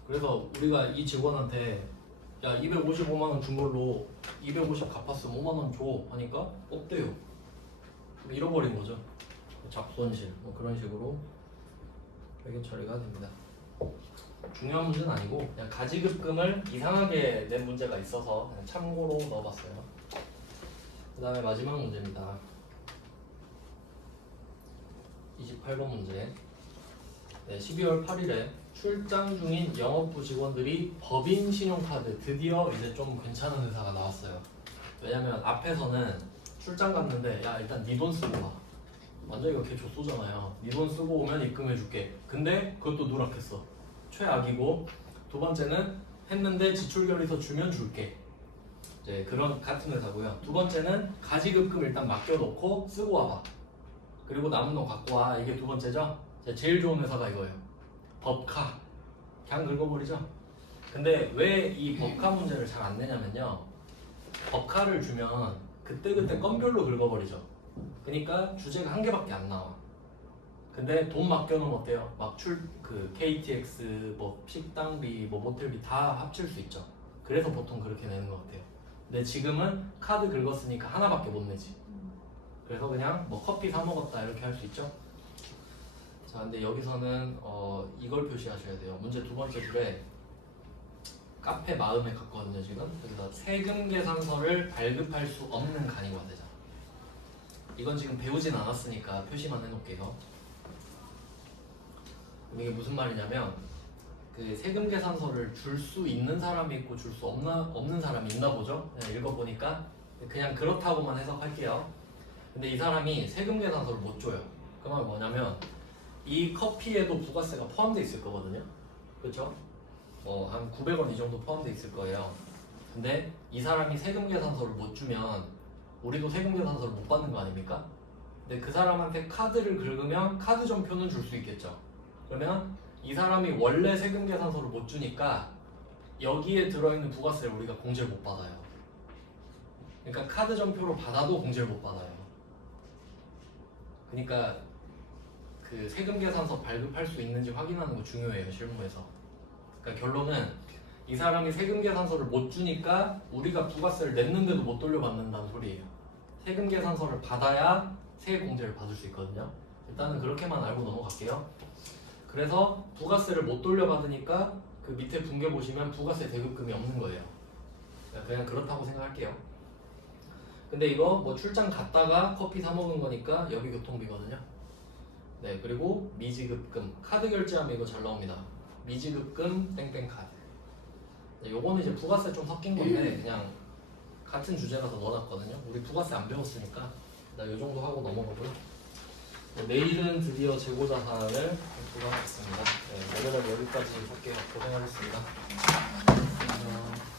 그래서 우리가 이 직원한테 야 255만 원 준 걸로 250 갚았으면 5만 원 줘 하니까 없대요. 잃어버린 거죠. 잡손실 뭐 그런 식으로 회계 처리가 됩니다. 중요한 문제는 아니고 그냥 가지급금을 이상하게 낸 문제가 있어서 그냥 참고로 넣어봤어요. 그 다음에 마지막 문제입니다. 28번 문제. 네, 12월 8일에 출장 중인 영업부 직원들이 법인 신용카드 드디어 이제 좀 괜찮은 회사가 나왔어요. 왜냐면 앞에서는 출장 갔는데 야 일단 네 돈 쓰고 와. 완전 이거 개 좆소잖아요. 네 돈 쓰고 오면 입금해줄게. 근데 그것도 누락했어. 최악이고 두 번째는 했는데 지출결의서 주면 줄게. 이제 그런 같은 회사고요. 두 번째는 가지급금 일단 맡겨놓고 쓰고 와봐. 그리고 남은 돈 갖고 와. 이게 두 번째죠. 제일 좋은 회사가 이거예요. 법카. 그냥 긁어버리죠. 근데 왜 이 법카 문제를 잘 안 내냐면요. 법카를 주면 그때그때 건별로 긁어버리죠. 그러니까 주제가 한 개밖에 안 나와. 근데 돈 맡겨놓으면 어때요? 막 그 KTX, 뭐 식당비, 뭐 모텔비 다 합칠 수 있죠. 그래서 보통 그렇게 내는 것 같아요. 근데 지금은 카드 긁었으니까 하나밖에 못 내지. 그래서 그냥 뭐 커피 사 먹었다 이렇게 할 수 있죠. 자, 근데 여기서는 이걸 표시하셔야 돼요. 문제 두 번째 줄에 카페 마음에 갔거든요 지금. 그래서 세금 계산서를 발급할 수 없는 간이가 되잖아. 이건 지금 배우진 않았으니까 표시만 해놓을게요. 이게 무슨 말이냐면 그 세금 계산서를 줄 수 있는 사람이 있고 줄 수 없는 사람이 있나 보죠. 그냥 읽어보니까 그냥 그렇다고만 해석할게요. 근데 이 사람이 세금 계산서를 못 줘요. 그 말은 뭐냐면 이 커피에도 부가세가 포함되어 있을 거거든요. 그렇죠? 한 900원 이 정도 포함되어 있을 거예요. 근데 이 사람이 세금 계산서를 못 주면 우리도 세금 계산서를 못 받는 거 아닙니까? 근데 그 사람한테 카드를 긁으면 카드 전표는 줄 수 있겠죠. 그러면 이 사람이 원래 세금 계산서를 못 주니까 여기에 들어있는 부가세를 우리가 공제를 못 받아요. 그러니까 카드 전표로 받아도 공제를 못 받아요. 그러니까 그 세금 계산서 발급할 수 있는지 확인하는 거 중요해요, 실무에서. 그러니까 결론은 이 사람이 세금 계산서를 못 주니까 우리가 부가세를 냈는데도 못 돌려받는다는 소리예요. 세금 계산서를 받아야 세액 공제를 받을 수 있거든요. 일단은 그렇게만 알고 넘어갈게요. 그래서 부가세를 못 돌려받으니까 그 밑에 분계 보시면 부가세 대급금이 없는 거예요. 그냥 그렇다고 생각할게요. 근데 이거 뭐 출장 갔다가 커피 사 먹은 거니까 여기 교통비거든요. 네, 그리고 미지급금 카드 결제하면 이거 잘 나옵니다. 미지급금 땡땡 카드. 네, 요거는 이제 부가세 좀 섞인 건데 그냥 같은 주제라서 넣어놨거든요. 우리 부가세 안 배웠으니까 나 요 정도 하고 넘어가고요. 내일은 드디어 재고자 사항을 부과하겠습니다. 네, 오늘은 여기까지 할게요. 고생하셨습니다. 안녕.